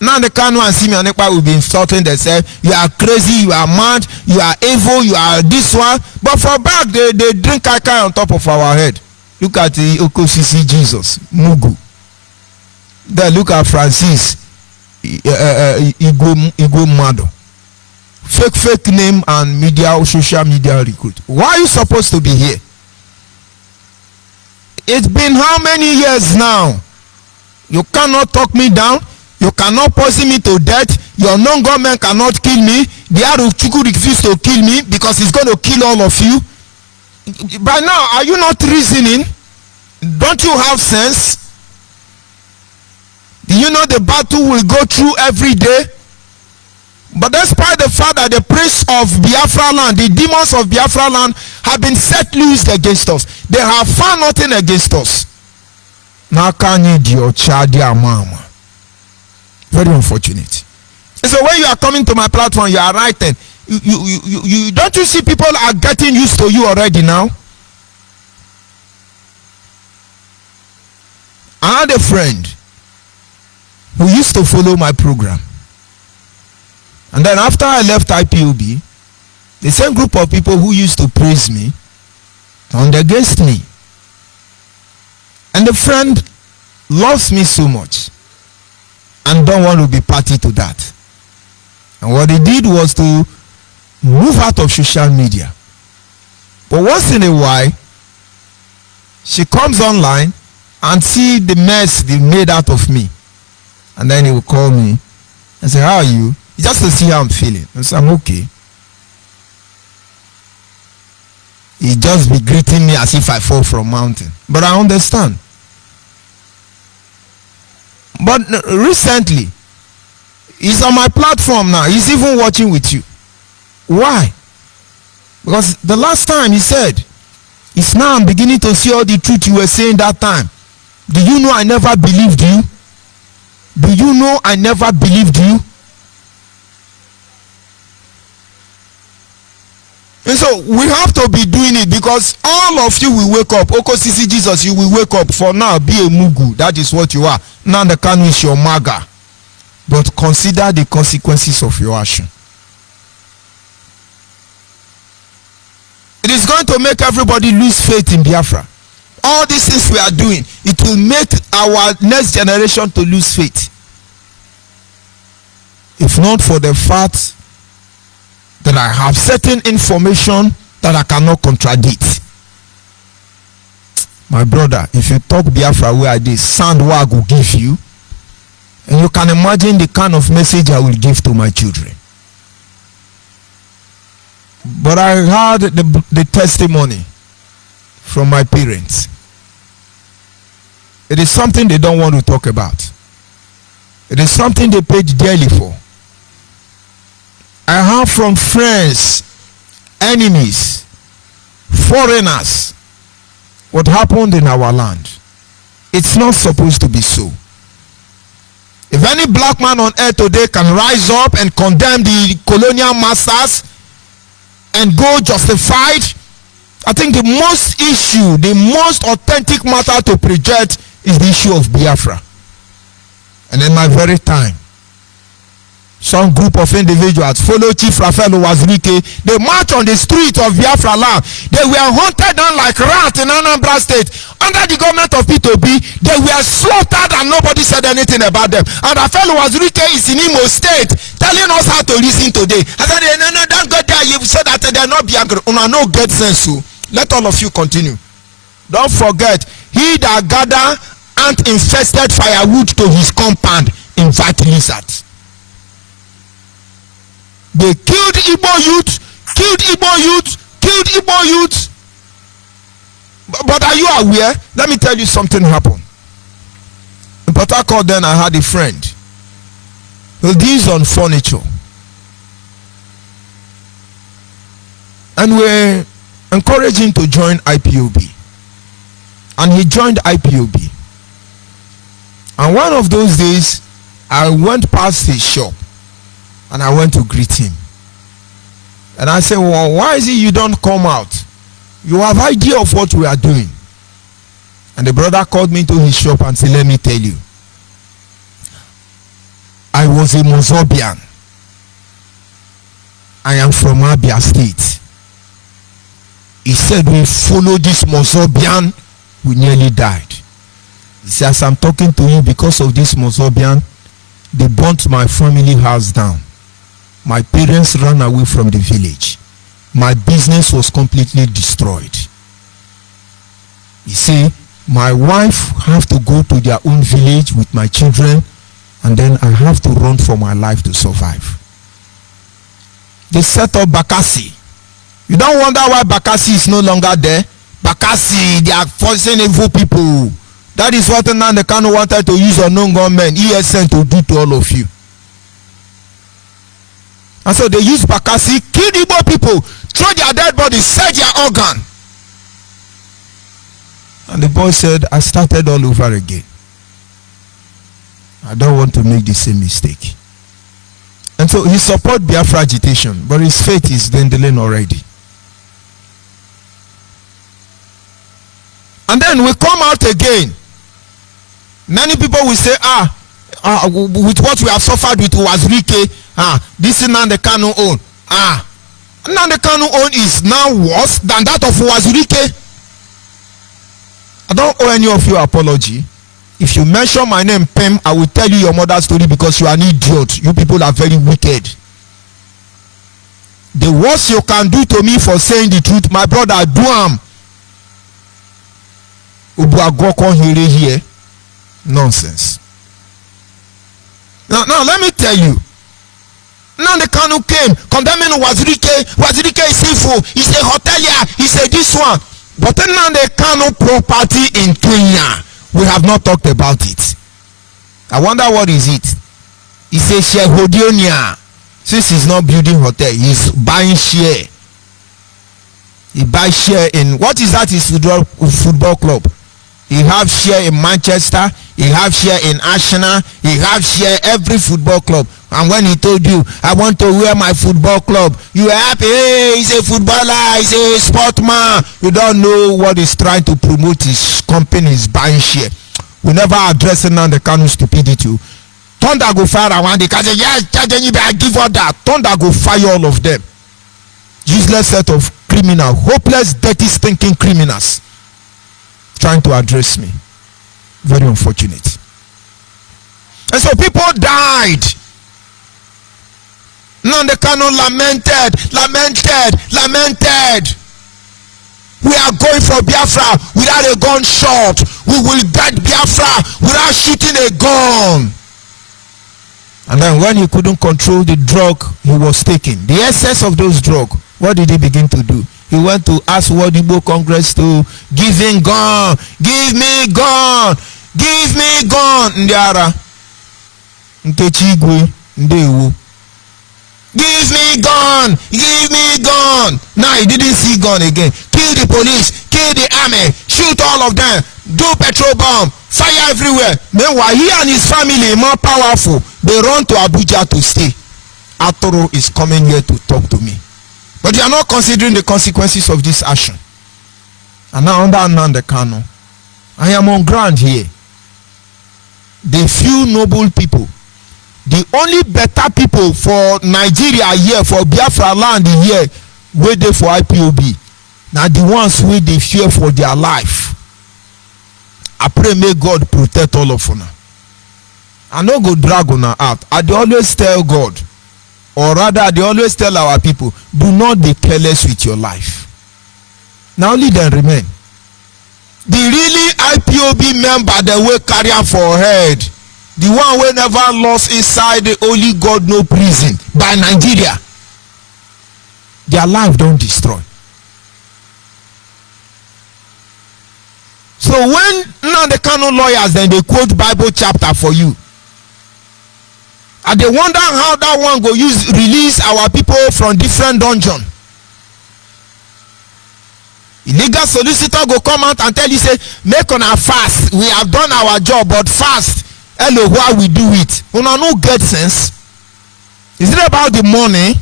Now the Kanu and Simeon will be insulting themselves. You are crazy, you are mad, you are evil, you are this one. But for back, they drink kai on top of our head. Look at the Okosisi Jesus, Mugu. Then look at Francis, Igbo Mado. Fake name and media, social media recruit. Why are you supposed to be here? It's been how many years now? You cannot talk me down. You cannot poison me to death. Your non-government cannot kill me. The Aruchuku refuse to kill me because it's going to kill all of you. By now, are you not reasoning? Don't you have sense? Do you know the battle will go through every day? But despite the fact that the priests of Biafra land, the demons of Biafra land have been set loose against us, they have found nothing against us. Very unfortunate. So when you are coming to my platform, you are writing. You don't you see people are getting used to you already now? I had a friend who used to follow my program. And then after I left IPOB, the same group of people who used to praise me turned against me. And the friend loves me so much and don't want to be party to that. And what he did was to move out of social media. But once in a while, she comes online and see the mess they made out of me. And then he will call me and say, how are you? Just to see how I'm feeling. I say, I'm okay. He just be greeting me as if I fall from a mountain. But I understand. But recently, he's on my platform now. He's even watching with you. Why? Because the last time he said, it's now I'm beginning to see all the truth you were saying that time. Do you know I never believed you? Do you know I never believed you? And so we have to be doing it because all of you will wake up. Okosisi Jesus, you will wake up. For now, be a Mugu. That is what you are. Now the Kanu is your maga. But consider the consequences of your action. It is going to make everybody lose faith in Biafra. all these things we are doing, it will make our next generation to lose faith. If not for the fact that I have certain information that I cannot contradict. My brother, if you talk Biafra where I did, sound what I will give you, and you can imagine the kind of message I will give to my children. But I heard the testimony from my parents. It is something they don't want to talk about. It is something they paid dearly for. I heard from friends, enemies, foreigners, what happened in our land. It's not supposed to be so. If any black man on earth today can rise up and condemn the colonial masters and go justified, I think the most authentic matter to project is the issue of Biafra. And in my very time, some group of individuals follow Chief Raphael Owazirike. They march on the streets of Biafra land. They were hunted down like rats in Anambra State. Under the government of P2B, they were slaughtered and nobody said anything about them. And Raphael Owazirike is in Imo State telling us how to listen today. I said, no, don't go there. You said that they are not Biafra. No get sense. So let all of you continue. Don't forget, he that gather ant-infested firewood to his compound invite lizards. They killed Igbo youth, killed Igbo youth. But are you aware? Let me tell you something happened. In Port Harcourt then I had a friend who deals on furniture. And we encouraged him to join IPOB. And he joined IPOB. And one of those days, I went past his shop. And I went to greet him. And I said, well, why is it you don't come out? You have idea of what we are doing. And the brother called me to his shop and said, let me tell you. I was a Mozobian. I am from Abia State. He said, we followed this Mozobian, we nearly died. He said, as I'm talking to you, because of this Mozobian, they burnt my family house down. My parents ran away from the village. My business was completely destroyed. You see, my wife have to go to their own village with my children, and then I have to run for my life to survive. They set up Bakassi. You don't wonder why Bakassi is no longer there? Bakassi, they are forcing evil people. That is what Nnamdi Kanu wanted to use unknown gunmen, ESN, to do to all of you. And so they use Bakassi, kill Igbo people, throw their dead bodies, sell their organ. And the boy said, I started all over again. I don't want to make the same mistake. And so he supports Biafra agitation, but his faith is dwindling already. And then we come out again. Many people will say, with what we have suffered with Owazirike, this is Nnamdi Kanu own. Nnamdi Kanu own is now worse than that of Owazirike. I don't owe any of you apology. If you mention my name, Pem, I will tell you your mother's story because you are an idiot. You people are very wicked. The worst you can do to me for saying the truth, my brother, do am. Ubuagoko here. Nonsense. Now let me tell you. Nnamdi Kanu came condemning Owazirike. Owazirike is sinful. He's a hotelier. He said this one. But Nnamdi Kanu property in Kenya, we have not talked about it. I wonder what is it. He says shareholder. Since he's not building hotel, he's buying share. He buys share in what is that? His football club. He have share in Manchester. He have share in Arsenal. He have share every football club. And when he told you, I want to wear my football club, you are happy. Hey, he's a footballer. He's a sportman. You don't know what he's trying to promote. His company is buying share. We never address Nnamdi Kanu stupidity. Thunder go fire around the country. Yes, I give up that. Thunder go fire all of them. Useless set of criminal, hopeless, dirty, stinking criminals. trying to address me. Very unfortunate. And so people died. Nnamdi Kanu lamented. We are going for Biafra without a gunshot. We will get Biafra without shooting a gun. And then when he couldn't control the drug he was taking, the excess of those drugs, what did he begin to do? He went to ask WATCHMEN Congress to give him gun. Give me gun. Give me gun. Ndiara. Nkechigwe. Ndewo. Give me gun. Give me gun. Now he didn't see gun again. Kill the police. Kill the army. Shoot all of them. Do petrol bomb. Fire everywhere. Meanwhile, he and his family, more powerful, they run to Abuja to stay. Atoro is coming here to talk to me. But they are not considering the consequences of this action. And now under Nnamdi Kanu, I am on ground here. The few noble people, the only better people for Nigeria here, for Biafra land here, waiting for IPOB. Now the ones who they fear for their life. I pray may God protect all of us. I no go drag on out. I dey always tell God, or rather I dey always tell our people, do not be careless with your life. Now only then remain. The really IPOB member that will carry am for head, the one wey never lost inside the only God no prison by Nigeria, their life don't destroy. So when Nnamdi Kanu lawyers then they quote Bible chapter for you, and they wonder how that one go release our people from different dungeon. Illegal solicitor go come out and tell you, say, make on a fast. We have done our job, but fast. Hello, why we do it? Una no get sense. Is it about the money?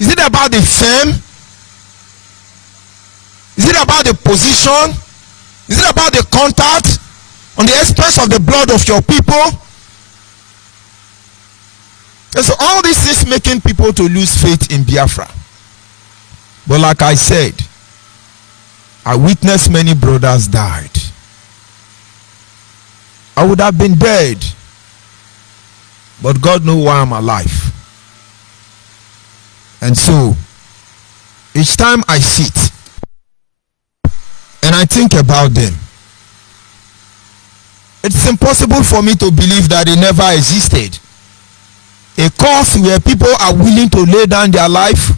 Is it about the fame? Is it about the position? Is it about the contact on the expense of the blood of your people? And so all this is making people to lose faith in Biafra. But like I said, I witnessed many brothers died. I would have been dead, but God knows why I'm alive. And so each time I sit and I think about them, it's impossible for me to believe that they never existed. A cause where people are willing to lay down their life.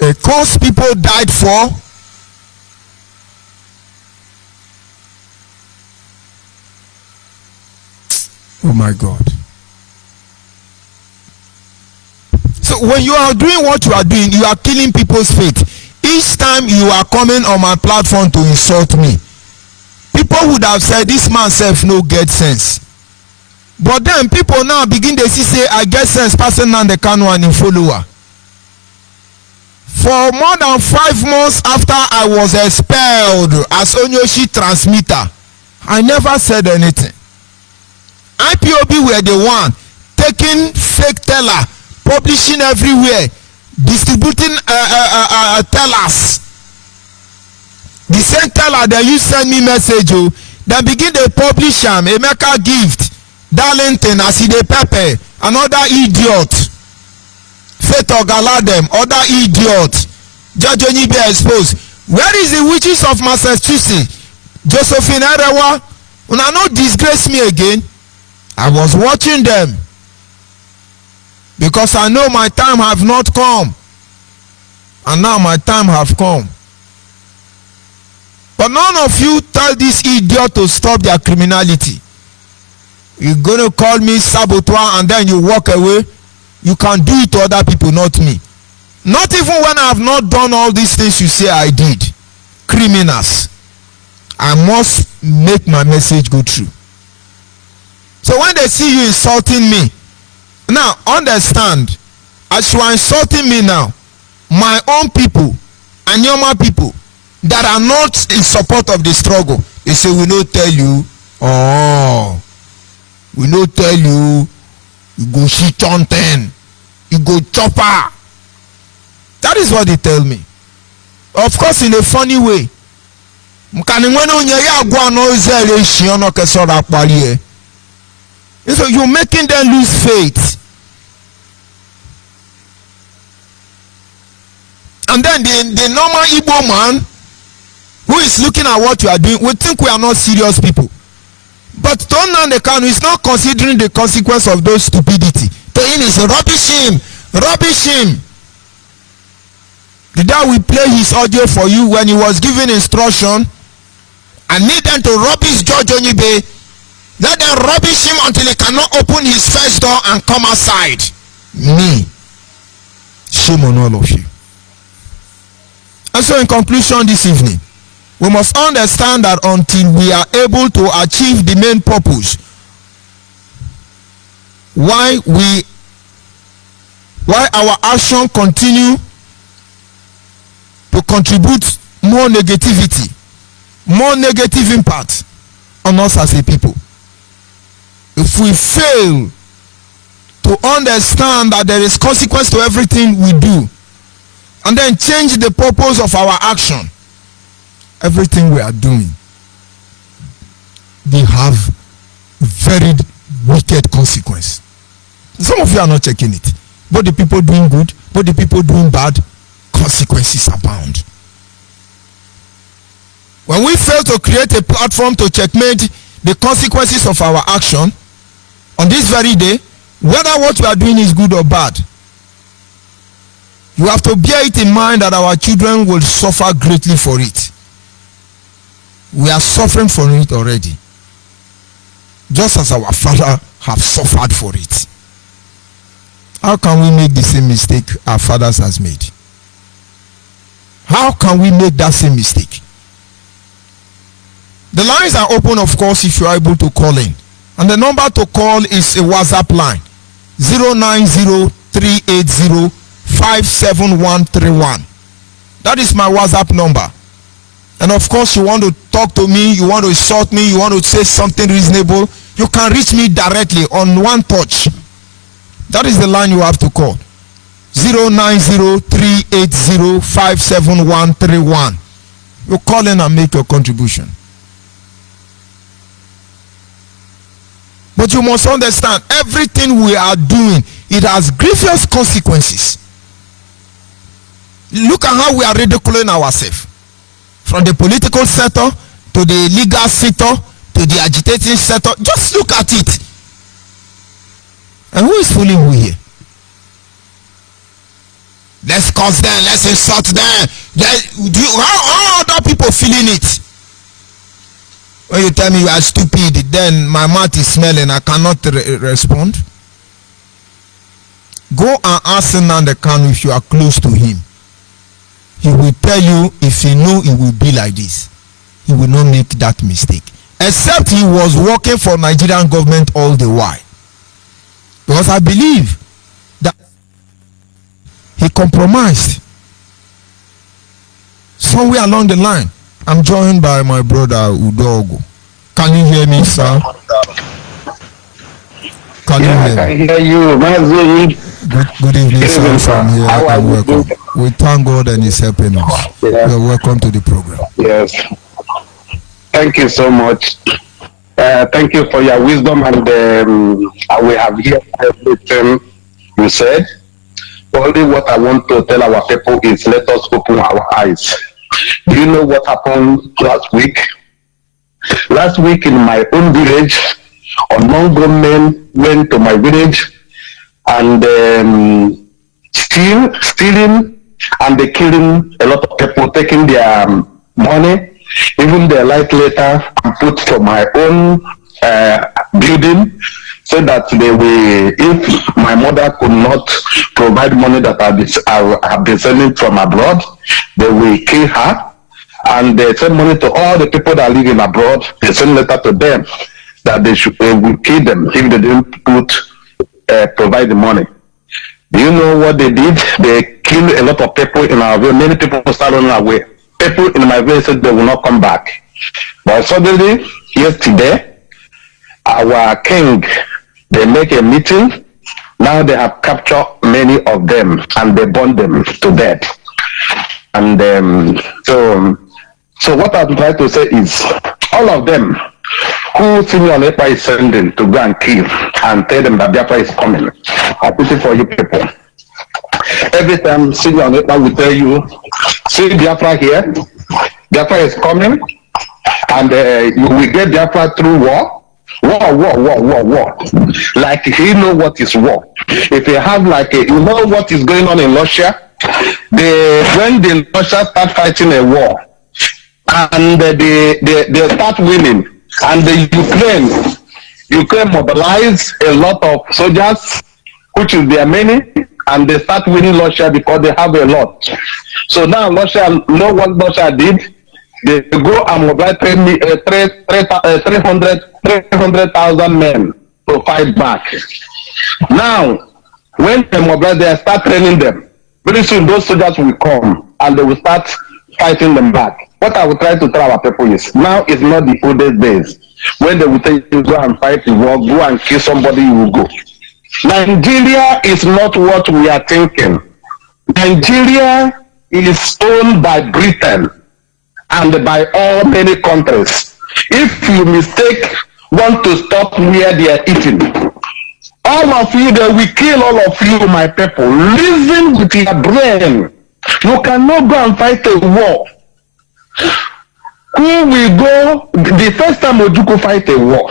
A cause people died for. Oh my God. So when you are doing what you are doing, you are killing people's faith. Each time you are coming on my platform to insult me, people would have said this man self no get sense. But then people now begin to say I get sense passing Nnamdi Kanu and in follower. For more than 5 months after I was expelled as Onyoshi transmitter, I never said anything. IPOB were the one taking fake teller, publishing everywhere, distributing tellers. The same teller that you send me message, then begin to publish them. Emeka gift, Darlington, Aside Pepe, another idiot. Faith Ogaladem, other idiot. Judge ONYIBE exposed. Where is the witches of Massachusetts? Josephine Erewa, una no disgrace me again. I was watching them because I know my time have not come, and now my time have come. But none of you tell this idiot to stop their criminality. You're gonna call me saboteur and then you walk away. You can do it to other people, not me. Not even when I have not done all these things you say I did. Criminals. I must make my message go through. So when they see you insulting me, now understand, as you are insulting me now, my own people and Yoma people that are not in support of the struggle, they say we no tell you, we no tell you, you go see Chonten, you go chopper. That is what they tell me. Of course, in a funny way. So you're making them lose faith. And then the normal Igbo man who is looking at what you are doing will think we are not serious people. But Tonan the Kanu is not considering the consequence of those stupidity. To him is rubbish him. Rubbish him. The day we play his audio for you when he was giving instruction, I need them to rubbish George ONYIBE. Let them rubbish him until he cannot open his first door and come outside. Me. Shame on all of you. And so in conclusion this evening, we must understand that until we are able to achieve the main purpose why our action continue to contribute more negativity, more negative impact on us as a people. If we fail to understand that there is consequence to everything we do, and then change the purpose of our action, everything we are doing, they have very wicked consequence. Some of you are not checking it. Both the people doing good, both the people doing bad, consequences abound. When we fail to create a platform to checkmate the consequences of our action, on this very day, whether what we are doing is good or bad, you have to bear it in mind that our children will suffer greatly for it. We are suffering for it already, just as our father have suffered for it. How can we make the same mistake our fathers has made? How can we make that same mistake? The lines are open, of course, if you are able to call in. And the number to call is a WhatsApp line, 090-380-57131. That is my WhatsApp number. And of course, you want to talk to me, you want to insult me, you want to say something reasonable, you can reach me directly on one touch. That is the line you have to call, 090-380-57131. You call in and make your contribution. But you must understand, everything we are doing, it has grievous consequences. Look at how we are ridiculing ourselves. From the political sector to the legal sector to the agitating sector. Just look at it. And who is fooling who here? Let's curse them, let's insult them. How other people feeling it? When you tell me you are stupid, then my mouth is smelling, I cannot respond. Go and ask Nnamdi Kanu if you are close to him. He will tell you, if he knew it will be like this, he will not make that mistake. Except he was working for Nigerian government all the while. Because I believe that he compromised. Somewhere along the line, I'm joined by my brother Udogo. Can you hear me, sir? Can you hear me? I can hear you, Mazuri. Good evening, sir. From here, and welcome. We thank God and He's helping us. Yeah. You're welcome to the program. Yes. Thank you so much. Thank you for your wisdom, and we have heard everything you said. Only what I want to tell our people is let us open our eyes. Do you know what happened last week? Last week in my own village, unknown gunmen went to my village and stealing, and they killing a lot of people, taking their money, even their life letter, and put for my own building, so that they will, if my mother could not provide money that I have been sending from abroad, they will kill her. And they send money to all the people that live in abroad. They send letter to them that they will kill them if they didn't provide the money. Do you know what they did? They killed a lot of people in our village. Many people started running away. People in my village said they will not come back. But suddenly, yesterday, our king, they make a meeting Now they have captured many of them and they burn them to death. And so what I'm trying to say is, all of them who Senior Lepa is sending to go and kill and tell them that Biafra is coming, I pity for you people. Every time Senior Lepa will tell you, see Biafra here, Biafra is coming, and you will get Biafra through war. War. Like he know what is war. If you have like you know what is going on in Russia, when the Russia start fighting a war, and they start winning, and the Ukraine mobilize a lot of soldiers, which is their many, and they start winning Russia because they have a lot. So now Russia know what Russia did. They go and mobilize 300,000 men to fight back. Now, when they mobilize, they start training them. Very soon, those soldiers will come and they will start fighting them back. What I will try to tell our people is, now is not the oldest days when they will tell you go and fight the war, go and kill somebody, you will go. Nigeria is not what we are thinking. Nigeria is owned by Britain and by all many countries. If you want to stop where they are eating, all of you, they will kill all of you, my people. Reason with your brain. You cannot go and fight a war. Who will go? The first time Ojukwu fight a war,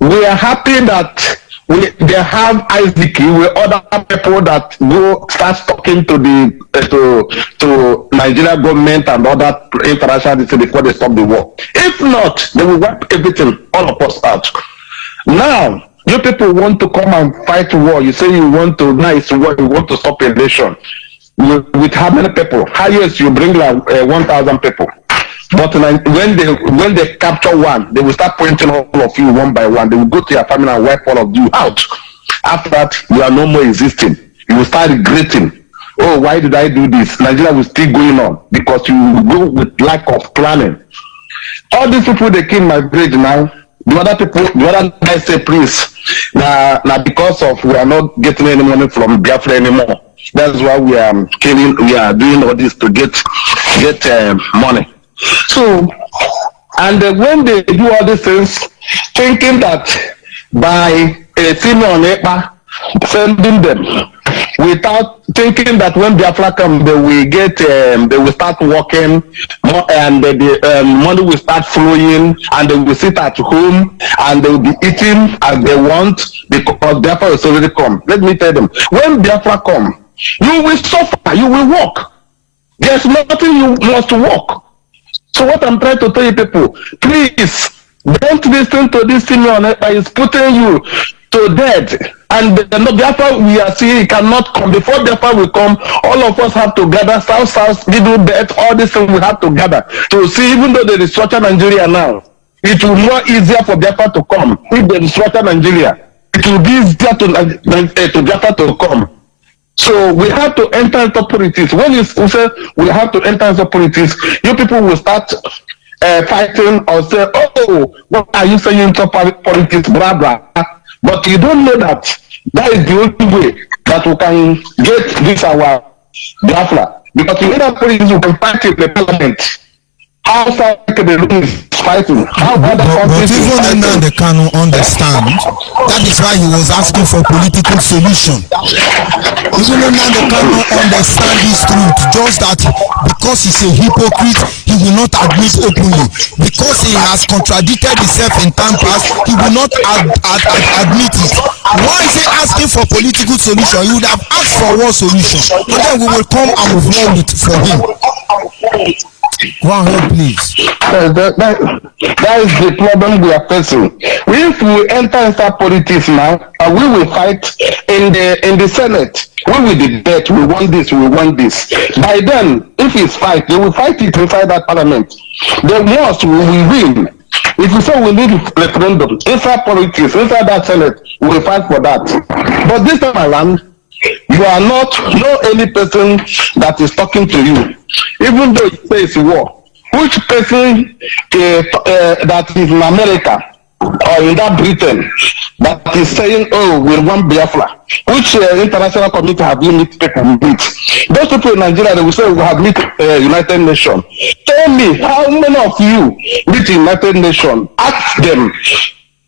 we are happy that they have Isaac with other people that go start talking to the to Nigeria government and other international before they stop the war. If not, they will wipe everything, all of us out. Now, you people want to come and fight war. You say you want to, now it's war, you want to stop a nation. With how many people? Highest you bring like 1,000 people. But when they capture one, they will start pointing all of you one by one. They will go to your family and wipe all of you out. After that, you are no more existing. You will start regretting. Oh, why did I do this? Nigeria will still going on because you go with lack of planning. All these people they kill my village now. The other guys say, please, now because of we are not getting any money from Biafra anymore. That's why we are doing all this to get money. So, and when they do all these things, thinking that by a Senior Lepa sending them, without thinking that when Biafra come, they will start working, and the money will start flowing, and they will sit at home, and they will be eating as they want, because Biafra is already come. Let me tell them, when Biafra come, you will suffer, you will walk. There's nothing you must walk. So what I'm trying to tell you people, please don't listen to this Senior Lepa is putting you to death. And Biafra we are seeing it cannot come. Before Biafra will come, all of us have to gather, south, middle belt, all these things we have to gather to see, even though they restructure Nigeria now, it will be more easier for Biafra to come. If they restructure Nigeria, it will be easier to Biafra to come. So we have to enter into politics. When you say we have to enter into politics, you people will start fighting or say, oh, what are you saying into politics, blah, blah. But you don't know that is the only way that we can get this our Biafra. Because in other politics, we can fight in the parliament. How South Africa is fighting. But even now they cannot understand. That is why he was asking for political solution. Even now they cannot understand this truth. Just that because he's a hypocrite, he will not admit openly. Because he has contradicted himself in time past, he will not admit it. Why is he asking for political solution? He would have asked for war solution. And then we will come and move on with for him. Go ahead, please. That is the problem we are facing. If we enter into politics now, we will fight in the Senate. We will debate. We want this. We want this. By then, if it's fight, they will fight it inside that parliament. The most we will win. If we say we need a referendum inside politics, inside that Senate, we will fight for that. But this time around, you are not any person that is talking to you, even though you say it's war. Which person that is in America or in that Britain that is saying, oh, we want Biafra, which international community have you meet people meet? Those people in Nigeria, they will say we have meet United Nations. Tell me, how many of you meet United Nations? Ask them.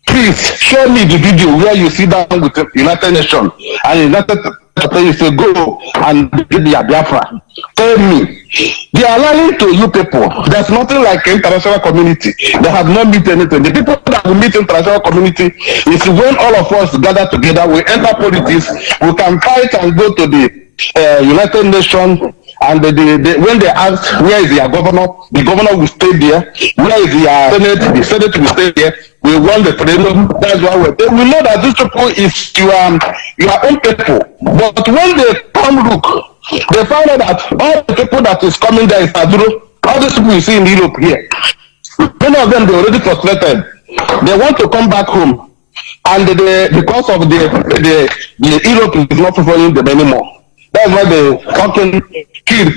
Please show me the video where you sit down with the United Nations and United Nations say go and do the Biafra. Tell me, they are lying to you people. There's nothing like international community. They have not meet anything. The people that will meet international community is when all of us gather together, we enter politics, we can fight and go to the United Nations. And when they ask where is their governor, the governor will stay there. Where is their Senate? The Senate will stay there. We want the referendum. That's why we know that these people is your own people. But when they come look, they found out that all the people that is coming there is Aduro. All these people you see in Europe here, many of them they already frustrated. They want to come back home, and because of the Europe is not following them anymore. That's why they fucking kill,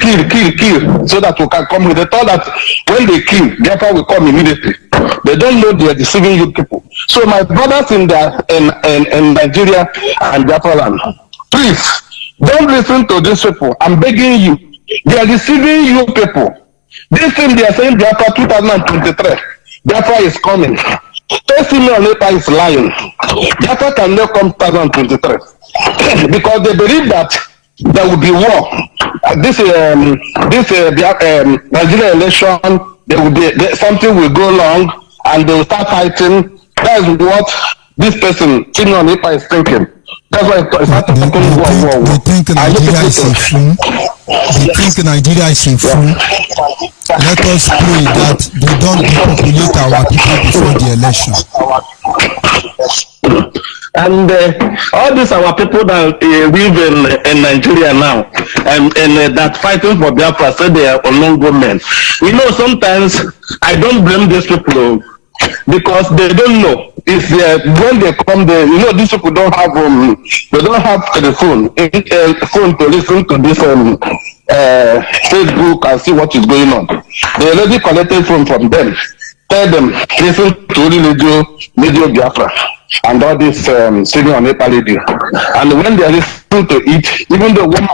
so that we can come with. They thought that when they kill, Biafra will come immediately. They don't know they are deceiving you people. So my brothers in Nigeria and Biafra land, please don't listen to these people. I'm begging you. They are deceiving you people. This thing they are saying Biafra 2023. Biafra is coming. ONYIBE is lying. Biafra can never come 2023 because they believe that there will be war. This Nigerian election, there will be something will go wrong, and they will start fighting. That is what this person ONYIBE is thinking. That's why it's not talking war. They think Nigeria is a fool. They think Nigeria is a fool. Let us pray that they don't depopulate our people before the election. And all these our people that live in Nigeria now and that fighting for Biafra say they are Olongo men. You know, sometimes I don't blame these people because they don't know. It's when they come there, you know, these people don't have they don't have the phone to listen to this Facebook and see what is going on. They already collected phone from them. Tell them listen to radio Biafra and all this sitting on Nepal radio. And when they are listening to it, even the woman,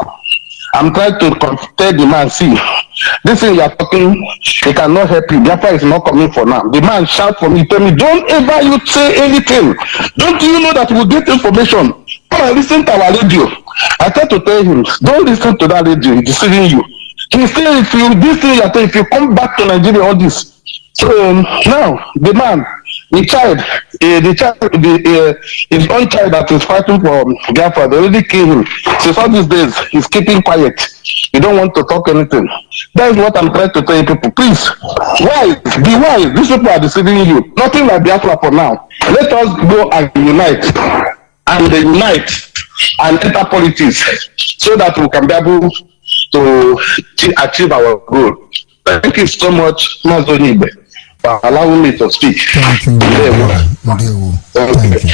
I'm trying to tell the man, see, this thing you are talking, they cannot help you. Biafra is not coming for now. The man shout for me, tell me, don't ever you say anything. Don't you know that we'll get information? Come and listen to our radio. I tried to tell him, don't listen to that radio, it's deceiving you. He said, if you come back to Nigeria, all this. So now the man, his own child that is fighting for Biafra, they already killed him. Since all these days, he's keeping quiet. He don't want to talk anything. That is what I'm trying to tell you people. Please, be wise. These people are deceiving you. Nothing like Biafra for now. Let us go and unite and enter politics so that we can be able to achieve our goal. Thank you so much, ONYIBE, for allowing me to speak. Thank you. Thank you.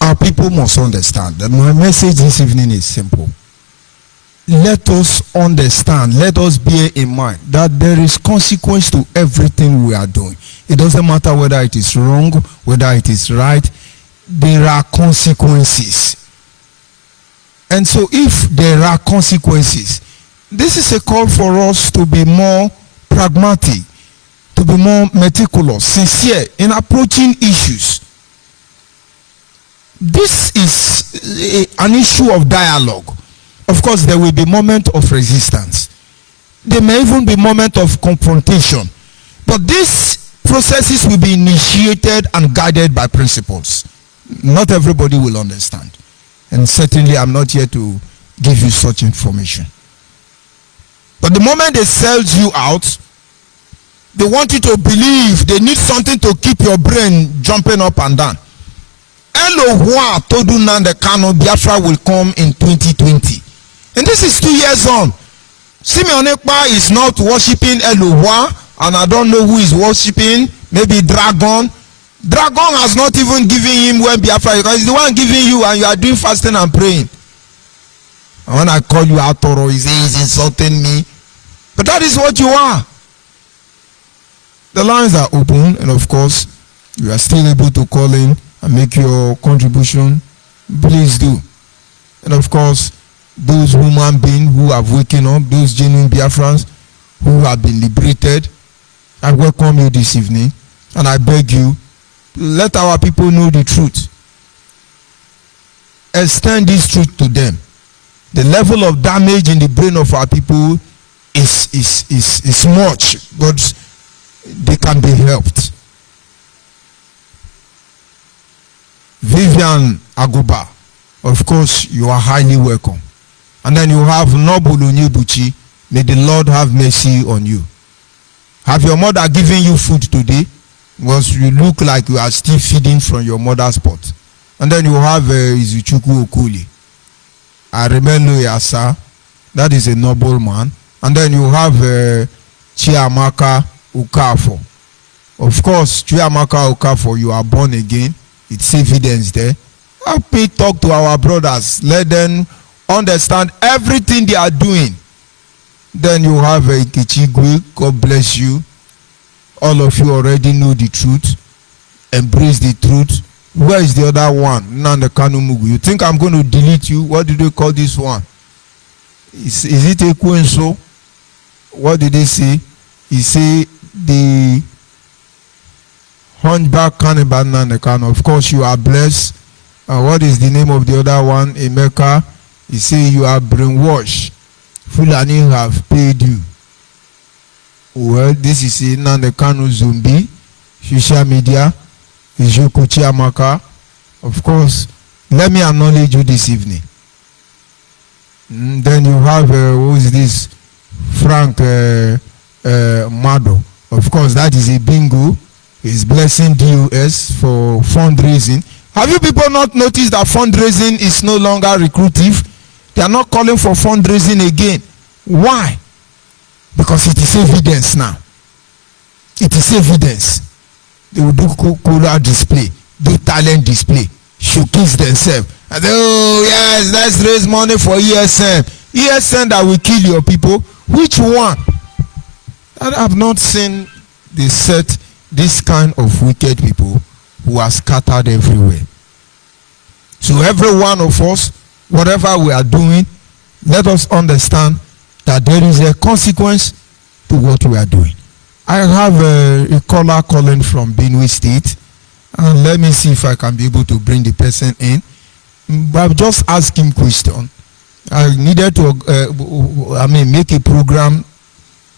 Our people must understand that my message this evening is simple. Let us understand, let us bear in mind that there is consequence to everything we are doing. It doesn't matter whether it is wrong, whether it is right, there are consequences. And so if there are consequences, this is a call for us to be more pragmatic, to be more meticulous, sincere in approaching issues. This is an issue of dialogue. Of course, there will be moments of resistance. There may even be moments of confrontation. But these processes will be initiated and guided by principles. Not everybody will understand. And certainly I'm not here to give you such information. But the moment they sell you out, they want you to believe, they need something to keep your brain jumping up and down. Elohua Todu Nande Kano Biafra will come in 2020. And this is 2 years on. Simeon Ekpa is not worshipping Elohua, and I don't know who is worshipping, maybe Dragon. Dragon has not even given him when Biafra, because he's the one giving you and you are doing fasting and praying. And when I call you out, Toro, he's insulting me. But that is what you are. The lines are open, and of course, you are still able to call in and make your contribution, please do. And of course, those human beings who have waken up, those genuine Biafrans who have been liberated, I welcome you this evening, and I beg you, let our people know the truth. Extend this truth to them. The level of damage in the brain of our people is much, but they can be helped. Vivian Agoba, of course, you are highly welcome. And then you have Noble Onyibuchi. May the Lord have mercy on you. Have your mother given you food today? Because you look like you are still feeding from your mother's pot. And then you have Izuchukwu Okuli. I remember Yasa. That is a noble man. And then you have Chiamaka Ukafo. Of course, Chiamaka Ukafo, you are born again. It's evidence there. Help me talk to our brothers. Let them understand everything they are doing. Then you have Ikichigwe. God bless you. All of you already know the truth. Embrace the truth. Where is the other one? Nanda Kanumugu. You think I'm going to delete you? What do they call this one? Is it a Ekwenso? What did they say? He say the hunchback cannibal Nanda Kanu. Of course, you are blessed. What is the name of the other one? Emeka. He say you are brainwashed. Fulani have paid you. Well, this is a Nanda Kanu zombie. Social media. Ijoku Chiamaka. Of course, let me acknowledge you this evening. Then you have, who is this? Frank Mado. Of course, that is a bingo. He's blessing DOS for fundraising. Have you people not noticed that fundraising is no longer recruitive? They are not calling for fundraising again. Why? Because it is evidence now. It is evidence. They will do cooler display, do talent display, showcase themselves. And say, oh yes, let's raise money for ESN. ESN that will kill your people. Which one? I have not seen they set this kind of wicked people who are scattered everywhere. So every one of us, whatever we are doing, let us understand that there is a consequence to what we are doing. I have a caller calling from Benue State, and let me see if I can be able to bring the person in. But I've just asked him question. I needed to, make a program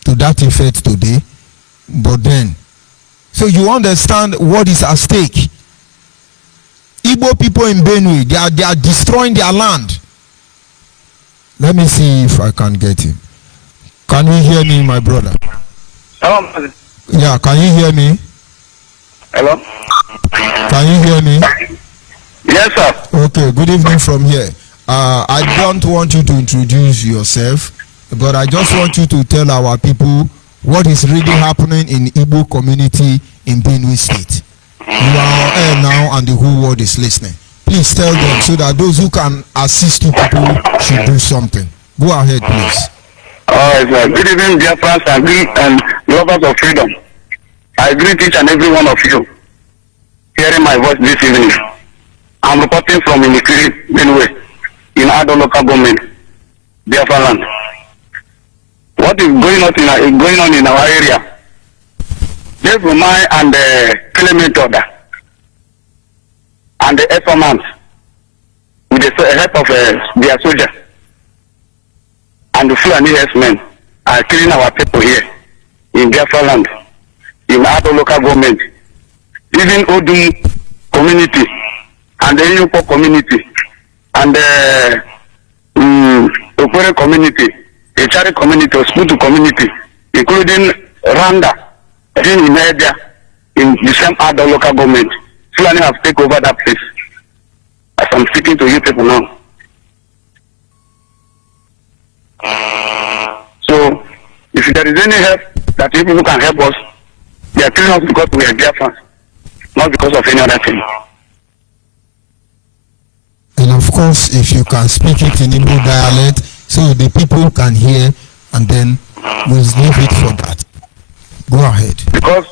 to that effect today, but then, so you understand what is at stake. Igbo people in Benue, they are destroying their land. Let me see if I can get him. Can you hear me, my brother? Hello. Yeah, can you hear me? Hello. Can you hear me? Yes, sir. Okay, good evening from here. I don't want you to introduce yourself, but I just want you to tell our people what is really happening in Igbo community in Benue State. You are on air now and the whole world is listening. Please tell them so that those who can assist you people should do something. Go ahead, please. Alright, sir. Good evening, dear friends and lovers of freedom. I greet each and every one of you hearing my voice this evening. I'm reporting from Inikiri, Benue, in Ado local government, Biafra land. What is going on in our area? There's Romai and the Clement order and the Efformans with the help of their soldiers and the Fulani men are killing our people here in Biafra land, in Ado local government, even Odum community and the Yupo community and the Okore community, the Chari community, Sputu community, including Randa, in Media, in the same Ado local government. Fulani have taken over that place. As I'm speaking to you people now. So, if there is any help that you people can help us, they are killing us because we are Biafrans, not because of any other thing. And of course, if you can speak it in Igbo dialect, so the people can hear, and then we'll leave it for that. Go ahead. Because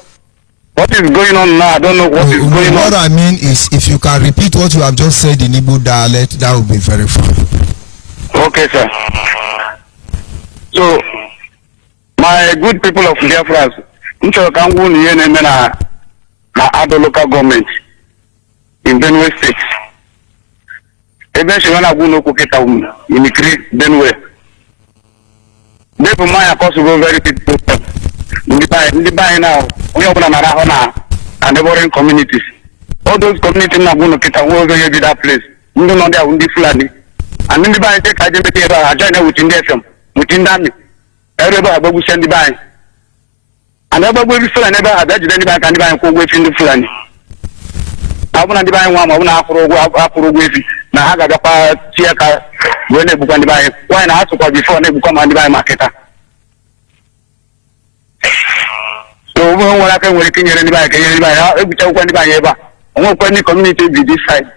What is going on now? I don't know what is going on. What I mean is, if you can repeat what you have just said in Igbo dialect, that would be very fine. Okay, sir. So, my good people of Biafrans, na other local government in Benue State. Eventually, when I go no kuketa immigrate Benue, they for my cost go very big problem. The buy now, we open another hona and neighboring communities. All those communities now go no kita over here that place. We don't know they are undi fulani. And then the buy take identity I join within the FM, within that. Everybody will send the buy. And everybody will never have that anybody can buy and go away from the fulani. I want to buy one, I want to go with it. Now I got a tiaka when they book on the buy. Why not to before they become on the buy marketer? So when I can work in the buy, every time when the buy ever, I want any community be this side.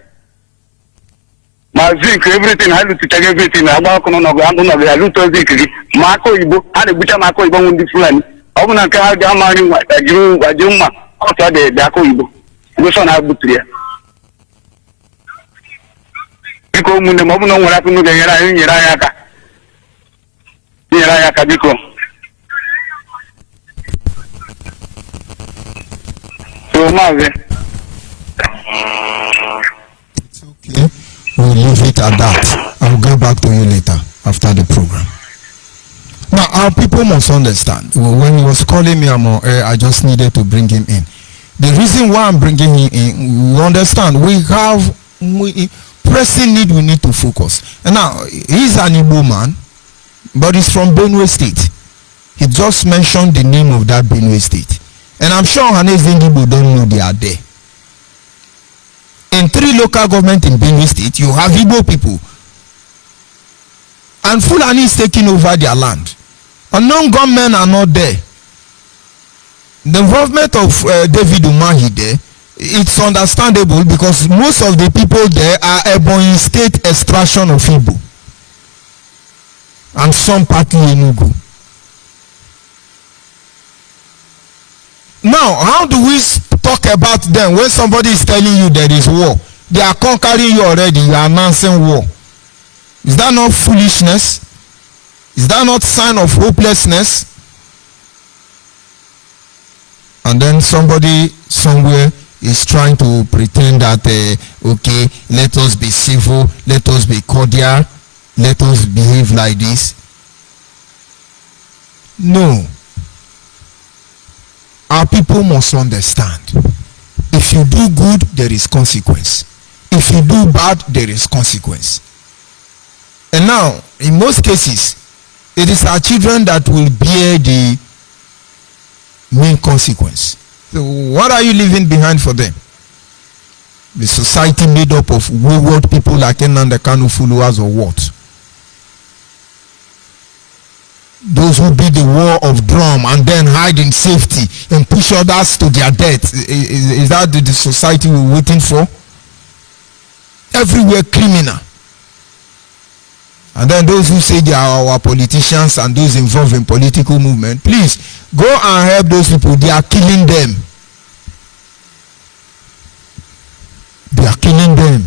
My zinc, everything, I look to take everything. I'm not going to go. I look to zinc. Marco Ibo, and the butcher Marco Ibo on the fulani. I want to carry down my room. I do, after the Daco Ibo. Which one I put here? Because when the moment what happened to the Yerayaka, Biko. So, Marvin. It's okay. We'll leave it at that. I'll get back to you later after the program. Now, our people must understand. When he was calling me, I just needed to bring him in. The reason why I'm bringing him in, we understand we have pressing need. We need to focus. And now he's an Igbo man, but he's from Benue State. He just mentioned the name of that Benue State, and I'm sure Hannes Igbo don't know they are there. In 3 local governments in Benue State, you have Igbo people, and Fulani is taking over their land. Unknown gunmen are not there. The involvement of David Umahi there, it's understandable because most of the people there are Ebonyi State extraction of Igbo and some partly Enugu. Now, how do we talk about them when somebody is telling you there is war? They are conquering you already. You are announcing war. Is that not foolishness? Is that not sign of hopelessness? And then somebody somewhere is trying to pretend that, okay, let us be civil, let us be cordial, let us behave like this. No. Our people must understand. If you do good, there is consequence. If you do bad, there is consequence. And now, in most cases, it is our children that will bear the main consequence. So what are you leaving behind for them? The society made up of wayward people like Nnamdi Kanu followers or what? Those who beat the war of drum and then hide in safety and push others to their death. Is that the society we're waiting for? Everywhere criminal. And then those who say they are our politicians and those involved in political movement, please go and help those people. They are killing them. They are killing them.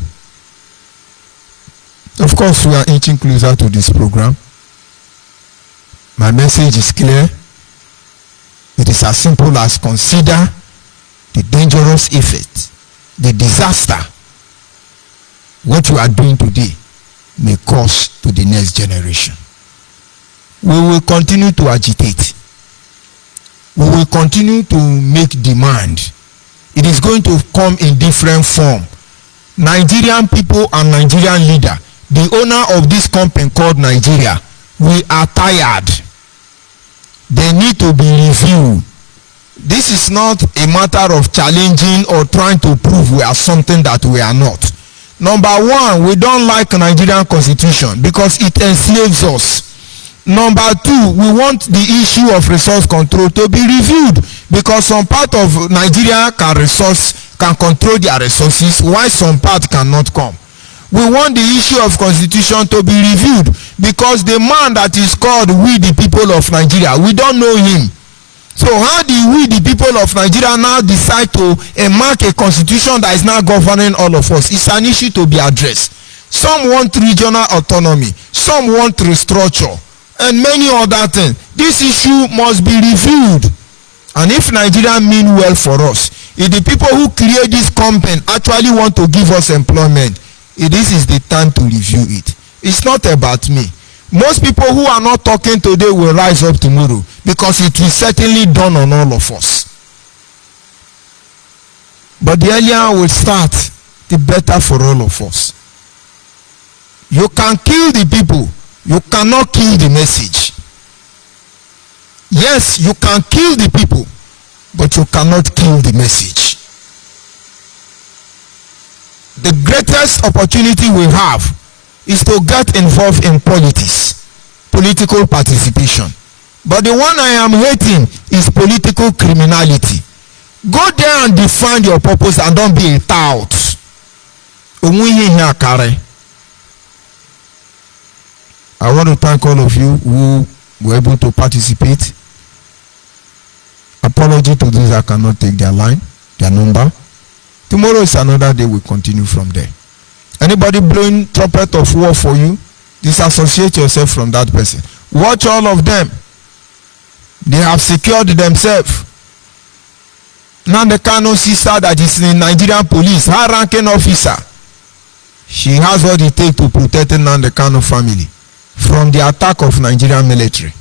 Of course, we are inching closer to this program. My message is clear. It is as simple as consider the dangerous effect, the disaster, what you are doing today may cause to the next generation. We will continue to agitate. We will continue to make demand. It is going to come in different form. Nigerian people and Nigerian leader, the owner of this company called Nigeria, we are tired. They need to be reviewed. This is not a matter of challenging or trying to prove we are something that we are not. Number one, we don't like Nigerian constitution because it enslaves us. Number two, we want the issue of resource control to be reviewed because some part of Nigeria can control their resources while some part cannot come. We want the issue of constitution to be reviewed because the man that is called we the people of Nigeria, we don't know him. So how do we, the people of Nigeria, now decide to enact a constitution that is now governing all of us? It's an issue to be addressed. Some want regional autonomy, some want restructure, and many other things. This issue must be reviewed. And if Nigeria mean well for us, if the people who create this company actually want to give us employment, this is the time to review it. It's not about me. Most people who are not talking today will rise up tomorrow, because it will certainly dawn on all of us. But the earlier we start, the better for all of us. You can kill the people, you cannot kill the message. Yes, you can kill the people, but you cannot kill the message. The greatest opportunity we have is to get involved in politics, political participation. But the one I am hating is political criminality. Go there and define your purpose and don't be a tout. I want to thank all of you who were able to participate. Apology to those that cannot take their line, their number. Tomorrow is another day. We'll continue from there. Anybody blowing trumpet of war for you, disassociate yourself from that person. Watch all of them. They have secured themselves. Now the Kano sister that is in Nigerian police, high ranking officer, she has what it takes to protect the Nande Kano family from the attack of Nigerian military.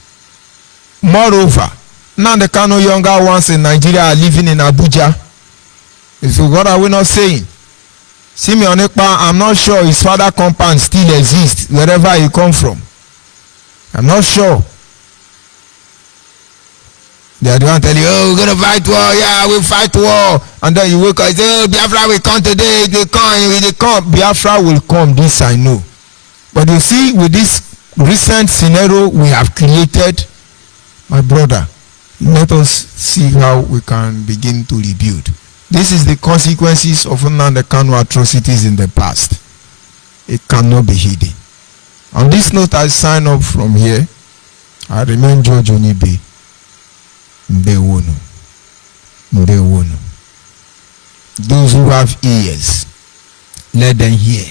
Moreover, Nande Kano younger ones in Nigeria are living in Abuja. So what are we not saying? Simeon Ekpa, I'm not sure his father compound still exists wherever he come from. I'm not sure. They are the one telling you, oh, we're going to fight war. Yeah, we'll fight war. And then you wake up and say, oh, Biafra will come today. They come. Biafra will come. This I know. But you see, with this recent scenario we have created, my brother, let us see how we can begin to rebuild. This is the consequences of Nnamdi Kanu atrocities in the past. It cannot be hidden. On this note, I sign off from here. I remain George ONYIBE. Ndewono. Ndewono. Those who have ears, let them hear.